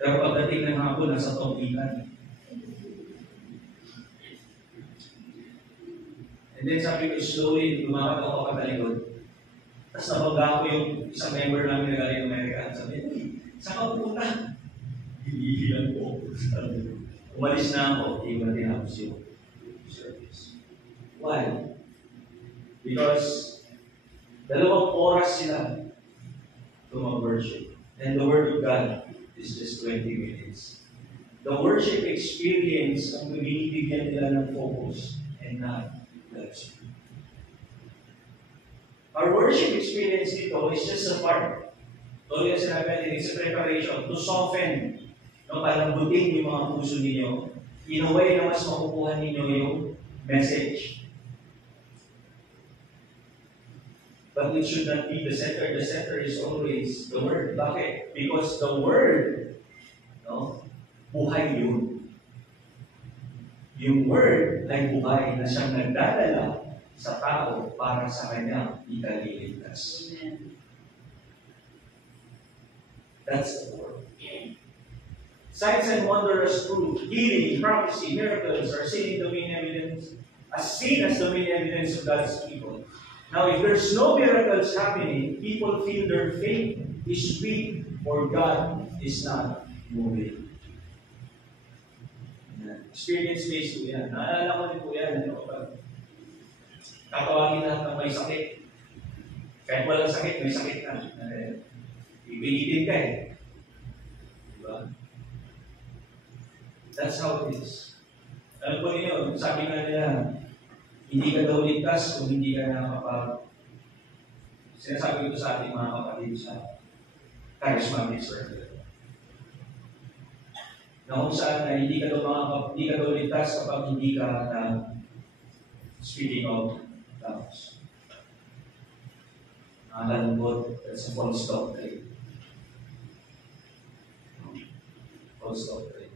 Pero pagdating ng hapon, nasa tongkitan. And then sabi ko, slowly, lumakad ako pagkalikod. Tapos nabangga ko yung isang member namin na galing Amerika. Sabi ko, saan ka pupunta? Hinihilan ko. Umalis na ako, hindi ko na tinapos yung service. Why? Because 2 oras sila to mag-worship. And the Word of God is just 20 minutes. The worship experience ang binibigyan nila ng focus and not that's true. Our worship experience dito is just a part. Tuloy ang sinabi natin, it's a preparation to soften, no, parang buting yung mga puso ninyo. In a way na mas makukuha ninyo yung message. But it should not be the center. The center is always the Word. Bakit? Because the Word, no, buhay yun. Yung Word ay buhay na siyang nagdadala sa tao para sa kanya ikaliligtas. Amen. That's the Word. Signs and wonders prove healing, prophecy, miracles are seen the main evidence, seen as the main evidence of God's people. Now, if there's no miracles happening, people feel their faith is weak or God is not moving. Experience-based po yan. Naalala ko din po yan. Kapag tatawagin lahat ng may sakit. Kahit walang sakit, may sakit na. Ipilitin ka eh. Diba? That's how it is. Alam po ninyo, sabi nga nila, hindi ka daw ligtas kung hindi ka nakakapag... Sinasabi ko sa ating mga kapatid sa charismatic circle. Na kung saan na hindi ka daw ligtas kapag hindi ka speaking of tongues. Nakalungkot, that's a false doctrine. False doctrine.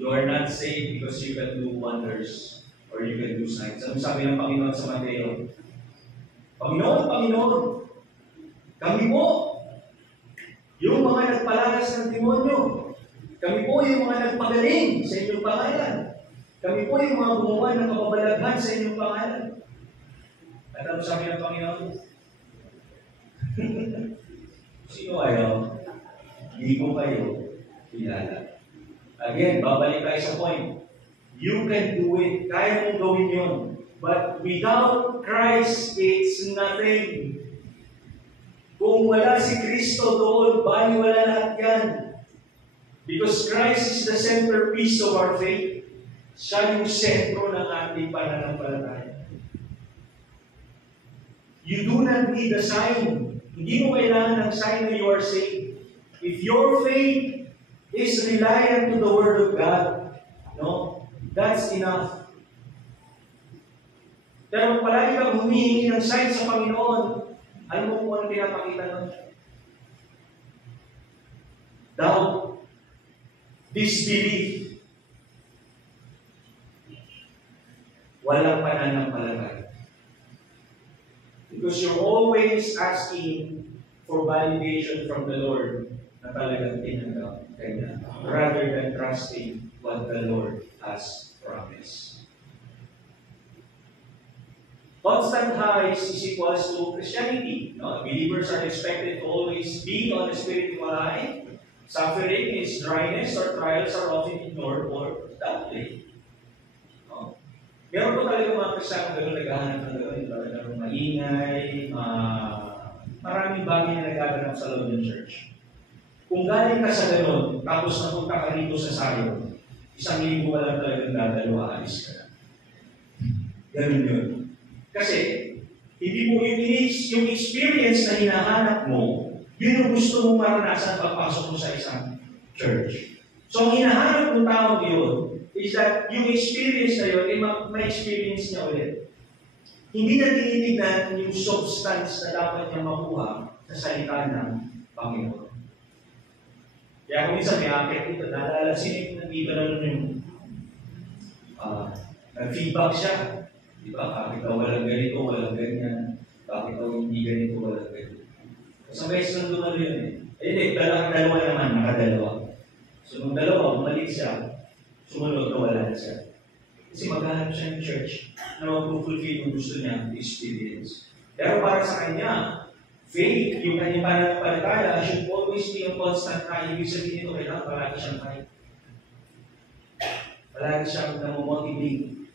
You are not saved because you can do wonders or you can do signs. Ano sabi ng Panginoon sa Mateo? Panginoon, kami po, yung mga nagpalagas ng demonyo, kami po yung mga nagpagaling sa inyong pangalan. Kami po yung mga gumawa ng kapabalaghan sa inyong pangalan. At ano sabi ng Panginoon? Sino kayo? Hindi ko kayo kilala. Again, babalik tayo sa point. You can do it. Kaya mong gawin yun. But without Christ, it's nothing. Kung wala si Kristo doon, baliwala lahat yan. Because Christ is the centerpiece of our faith. Siya yung sentro ng ating pananampalataya. You do not need a sign. Hindi mo kailangan ng sign na you are saved. If your faith is reliant to the Word of God, no, that's enough. Pero palagi kang humihingi ng sign sa Panginoon, alam mo kung ano pinapakita nun? Doubt. Disbelief. Walang pananampalataya. Because you're always asking for validation from the Lord na talagang tinanggap kanya, rather than trusting what the Lord has promised. Constant highs is equals to Christianity. No? Believers are expected to always be on a spiritual high. Suffering is dryness or trials are often ignored or downplayed. No? Meron po talaga mga Kristiyanong gano'n naghahanap ng gano'n. Talagang maingay, maraming bagay na nagaganap sa loob ng church. Kung galing ka sa gano'n, tapos napunta ka rito sa Zion, 1 linggo ka lang talagang dadalo, aalis ka na. Ganun yun. Kasi, hindi mo yung experience na hinahanap mo, yun yung gusto mong maranasan pagpasok mo sa isang church. So, ang hinahanap ng tao yun is that yung experience na yun, ma-experience niya ulit. Hindi na tinitignan yung substance na dapat niya makuha sa salita ng Panginoon. Kaya kung minsan may akit dito, naalala sino yung nandito na nun yung nag-feedback siya. Diba? Bakit daw walang ganito, walang ganyan. Bakit daw hindi ganito, walang ganito. Sabay sunod na yun eh. Hindi, dalawa naman, nakadalawa. So, nung dalawa, bumalik siya, sumunod na wala na siya. Kasi maghanap siya ng church na mag-fulfill yung gusto niya, experience. Pero para sa kanya, faith, yung kanyang pananampalataya, should always be a constant high. Ibig sabihin ito, kailangan palagi siyang high. Palagi siyang namomotivate.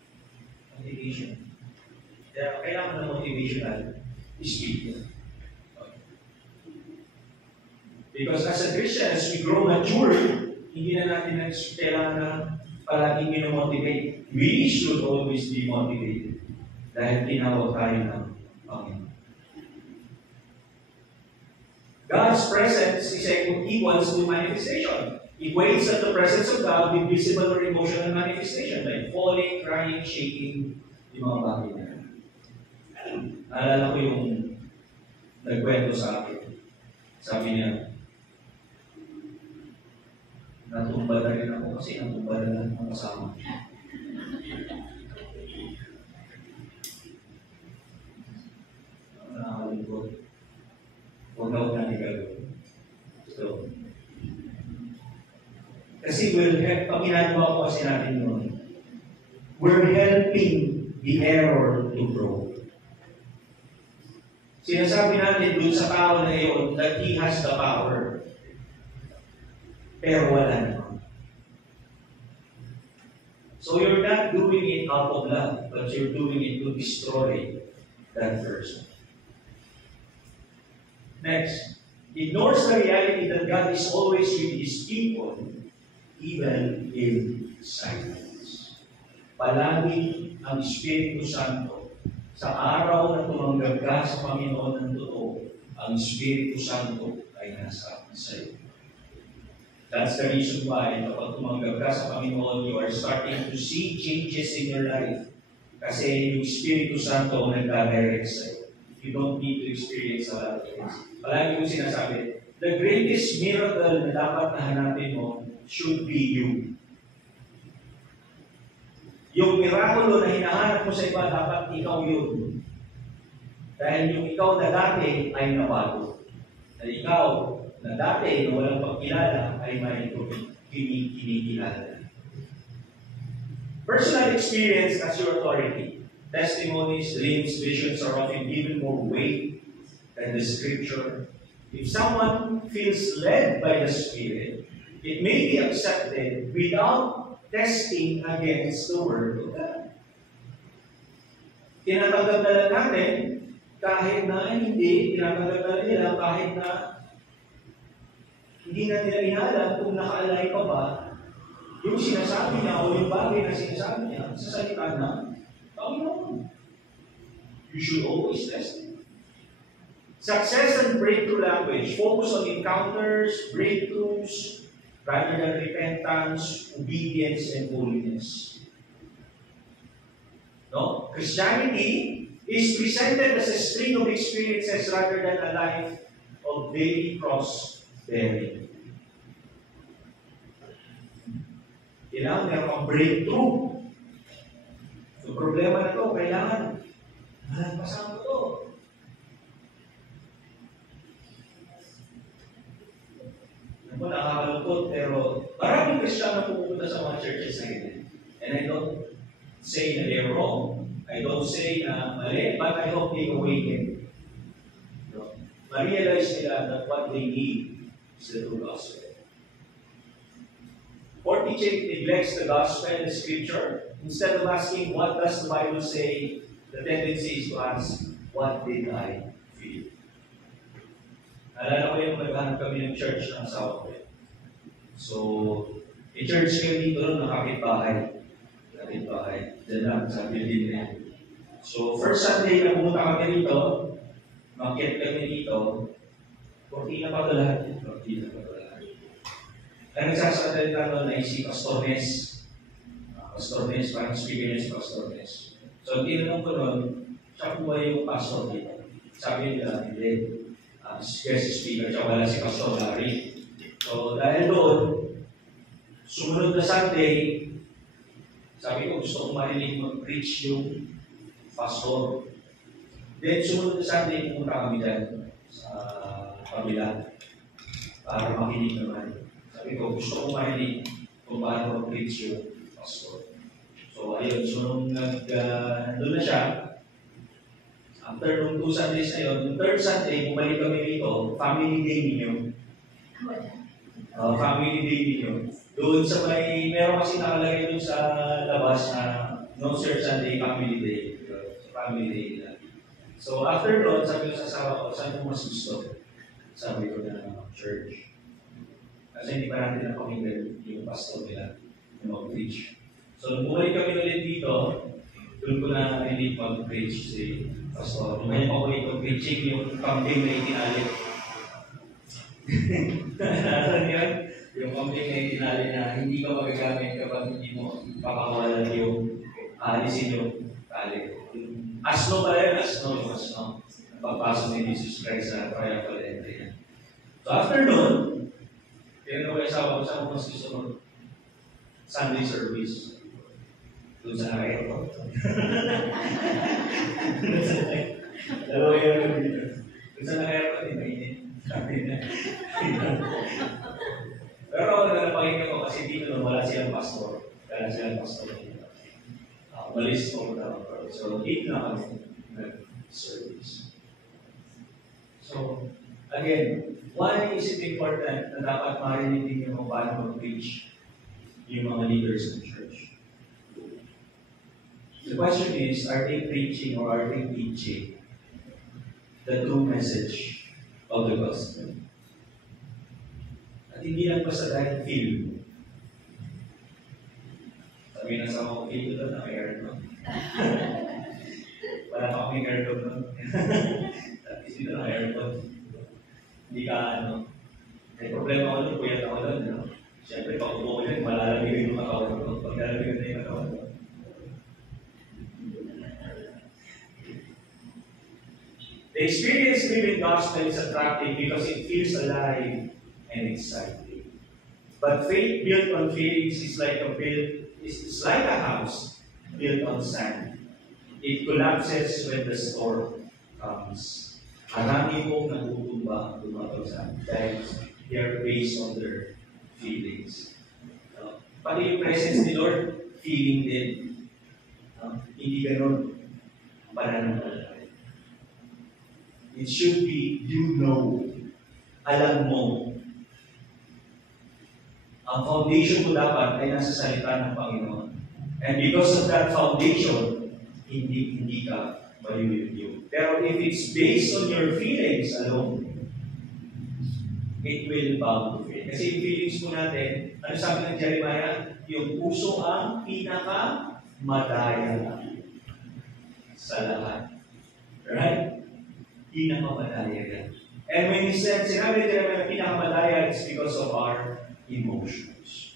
Motivation. Kaya kailangan ng motivational speaker. Because as a Christian, as we grow mature, hindi na natin kailangan na palaging minomotivate. We should always be motivated. Dahil tinawag tayo ng Panginoon. God's presence is equals to manifestation. Equates at the presence of God with visible or emotional manifestation like falling, crying, shaking, yung mga bagay na yan. Naalala ko yung nagkwento sa akin. Sabi niya, Natumba na rin ako kasi natumba na lang ang kasama. Nakakalungkot. Huwag na huwag natin gagawin. So, kasi pag ginagawa ko kasi natin yun, we're helping the error to grow. Sinasabi natin dun sa tao na yun that he has the power. Pero wala naman. So you're not doing it out of love, but you're doing it to destroy that person. Next, ignores the reality that God is always with His people, even in silence. Palagi ang Espiritu Santo. Sa araw na tumanggap ka sa Panginoon ng totoo, ang Espiritu Santo ay nasa iyo. That's the reason why kapag tumanggap ka sa Panginoon, you are starting to see changes in your life. Kasi yung Espiritu Santo ang nagdadirect sa iyo. You don't need to experience a lot of things. Palagi ko sinasabi, the greatest miracle na dapat na hanapin mo should be you. Yung mirakulo na hinahanap mo sa iba, dapat ikaw yun. Dahil yung ikaw na dati ay nabago. Na ikaw na dati na walang pagkilala ay may kinikilala. Personal experience as your authority. Testimonies, dreams, visions are often given more weight than the Scripture. If someone feels led by the Spirit, it may be accepted without testing against the Word of God. Tinatanggap na lang natin kahit na hindi, tinatanggap na lang nila kahit na hindi na nila inalam kung nakaalay pa ba yung sinasabi niya o yung bagay na sinasabi niya sa salita na Panginoon. You should always test it. Success and breakthrough language. Focus on encounters, breakthroughs, rather than repentance, obedience, and holiness. No? Christianity is presented as a string of experiences rather than a life of daily cross-bearing. Kailangan meron kang breakthrough. So, problema na ito, kailangan malagpasan mo ito. Ako nakakalungkot, pero maraming Kristiyano pupunta sa mga churches na ganyan. And I don't say na they're wrong. I don't say na mali, but I hope they awaken. Ma-realize nila that what they need is the true gospel. Or teaching neglects the gospel and the scripture. Instead of asking, what does the Bible say, the tendency is to ask, what did I feel? Alala ko yung naghanap kami ng church ng asawa ko. So, yung church kami dito ng kapitbahay. Kapitbahay. Diyan lang, sa building na yan. So, first Sunday na pumunta kami dito, makiat kami dito, kortina pa ito lahat. Kortina pa ito lahat. Ang nagsasalita doon ay si Pastor Nes. Pastor Nes, parang speaker niya si Pastor Nes. So, tinanong ko noon, siya po ay yung pastor dito. Sabi nila, hindi. Guest speaker, siya wala si Pastor Larry. So, dahil doon, sumunod na Sunday, sabi ko, gusto kong marinig mag-preach yung pastor. Then, sumunod na Sunday, pumunta kami dyan sa kabila para makinig naman. Sabi ko, gusto kong marinig kung paano mag-preach yung pastor. So, ayun. So, nung nandun na siya, after nung 2 Sundays na yun, yung 3rd Sunday, bumalik kami dito, family day ninyo. Family day ninyo. Doon sa may, meron kasi nakalagay doon sa labas na no Sir Sunday, family day. Family day nila. So after doon, sabi ko sa asawa ko, saan mo mas gusto? Sabi ko na church. Kasi hindi pa natin napakinggan yung pastor nila na mag-preach. So nung bumalik kami ulit dito, doon ko na narinig mag-preach si pastor. Yung kanyang paborito preaching, yung campaign na itinali. Alam yun? Yung campaign na itinali na hindi ka magagamit kapag hindi mo papakawalan yung alisin yung tali. Asno pala yun, asno. Pagpasok ni Jesus Christ sa triumphal entry. So after nun, tinanong ko yung asawa ko, saan ko mas gusto mag Sunday service. Doon sa airport. Dalawa yung dito. Doon sa airport, mainit. Sabi na. Pero ako napakinggan ko kasi dito nung wala silang pastor. Wala silang pastor. Malis ko na ako. So, dito na kami nag-service. So, again, why is it important na dapat marinig din yung paano mag-preach yung mga leaders ng church? The question is, are they preaching or are they teaching the true message of the gospel? At hindi lang basta dahil feel. Sabi na sa mga feel doon, naka-aircon. Wala pa kaming aircon doon. At least dito naka-aircon. Hindi ka may problema ko doon, puyat ako doon. Siyempre, pag upo ko dyan, malalamigin yung katawan ko. Pag lalamigin na yung katawan ko. The experience living gospel is attractive because it feels alive and exciting. But faith built on feelings is like a house built on sand. It collapses when the storm comes. Marami pong natutumba tumatasan dahil they are based on their feelings. Pati yung presence ni Lord, feeling din. Hindi ganun ang pananampalataya. It should be, you know, alam mo. Ang foundation mo dapat ay nasa salita ng Panginoon. And because of that foundation, hindi ka maliliw. Pero if it's based on your feelings alone, it will bound to fail. Kasi yung feelings mo natin, ano sabi ng Jeremiah? Yung puso ang pinakamadaya sa lahat. Right? Pinakamadaya yan. And when he said, sinabi ni Jeremiah, pinakamadaya, it's because of our emotions.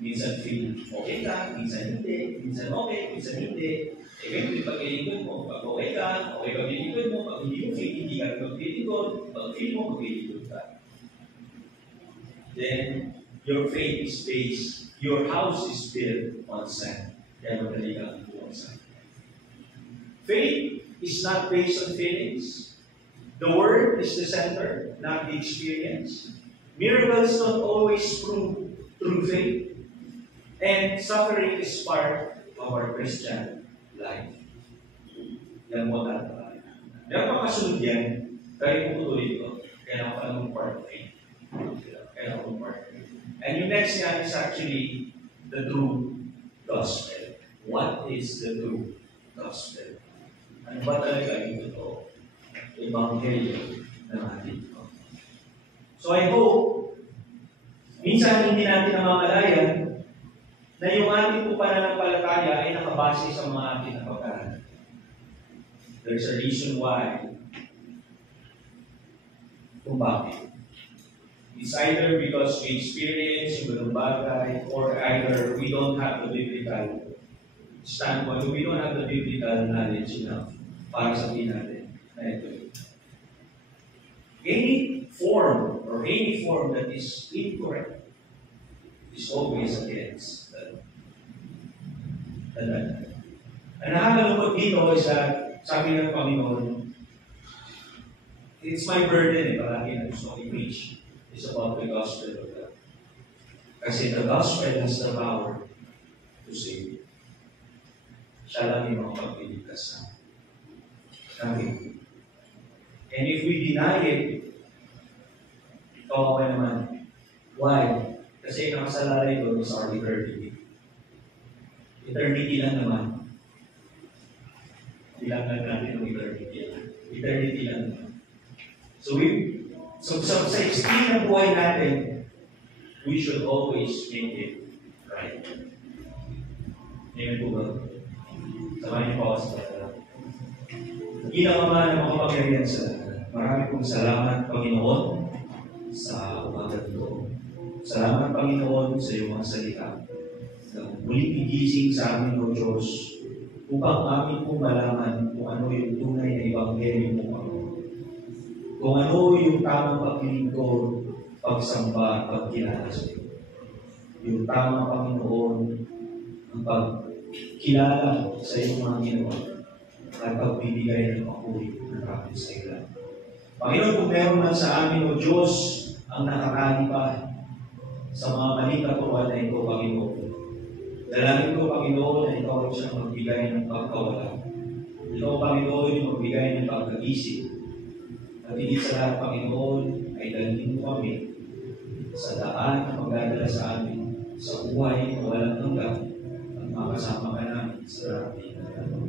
Minsan feel okay ka, minsan hindi, minsan okay, minsan hindi. Eventually, pag ilikod mo, pag okay ka ilikod mo, pag hindi mo feel, hindi ka mag-ilikod, pag feel mo, mag-ilikod ka. Then, your faith is based, your house is built on sand. Kaya madali ka on sand. Faith is not based on feelings. The word is the center, not the experience. Miracles don't always prove through faith. And suffering is part of our Christian life. Yan mo tayo. Meron pa kasunod yan, kaya puputuloy ko. Kaya ako palang part of faith. Kaya ako part of faith. And yung next yan is actually the true gospel. What is the true gospel? Ano ba talaga yung totoo? Ebanghelyo ng ating ito. So I hope, minsan hindi natin namamalayan na yung ating po pananampalataya ay nakabase sa mga ating napagkahan. There's a reason why kung bakit. It's either because we experience yung ganung bagay or either we don't have the biblical standpoint, we don't have the biblical knowledge enough para sabihin natin na ito. Any form that is incorrect is always against that. Ang nakakalungkot dito is that sabi ng Panginoon, it's my burden palagi na gusto ko i-preach is about the gospel of God. Kasi the gospel has the power to save you. Siya lang yung makapagpiligtas natin. And if we deny it, kawawa naman. Why? Kasi nakasalalay doon is our eternity. Eternity lang naman. Bilangan natin ang eternity. Eternity lang naman. So sa extreme ng buhay natin, we should always make it right. Amen po ba? Samahin niyo po ako sa pagkala. Ginagawa ng mga pagkariyan sa lahat. Marami pong salamat, Panginoon, sa umaga ito. Salamat, Panginoon, sa iyong mga salita. Muling gigising sa amin, O Diyos, upang amin pong malaman kung ano yung tunay na ebanghelyo mo, Panginoon. Kung ano yung tamang paglilingkod pagsamba, pagkilala sa iyo. Yung tama, Panginoon, ang pagkilala sa iyong mga ginawa at pagbibigay ng papuri ng kapit sa iyo. Panginoon, kung meron man sa amin, O Diyos, ang nakakali pa sa mga maling katuruan na ito, Panginoon. Dalangin ko, Panginoon, na ikaw ay siyang magbigay ng pagkawala. Ikaw, Panginoon, yung magbigay ng pagkagising. At higit sa lahat, Panginoon, ay dalhin mo kami sa daan na magdadala sa amin sa buhay na walang hanggan at makasama ka namin sa darating na araw.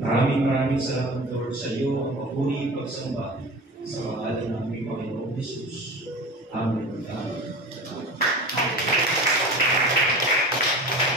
Maraming salamat, Lord, sa iyo ang papuri pagsamba sa pangalan ng aming Panginoong Jesus. Amen. Amen.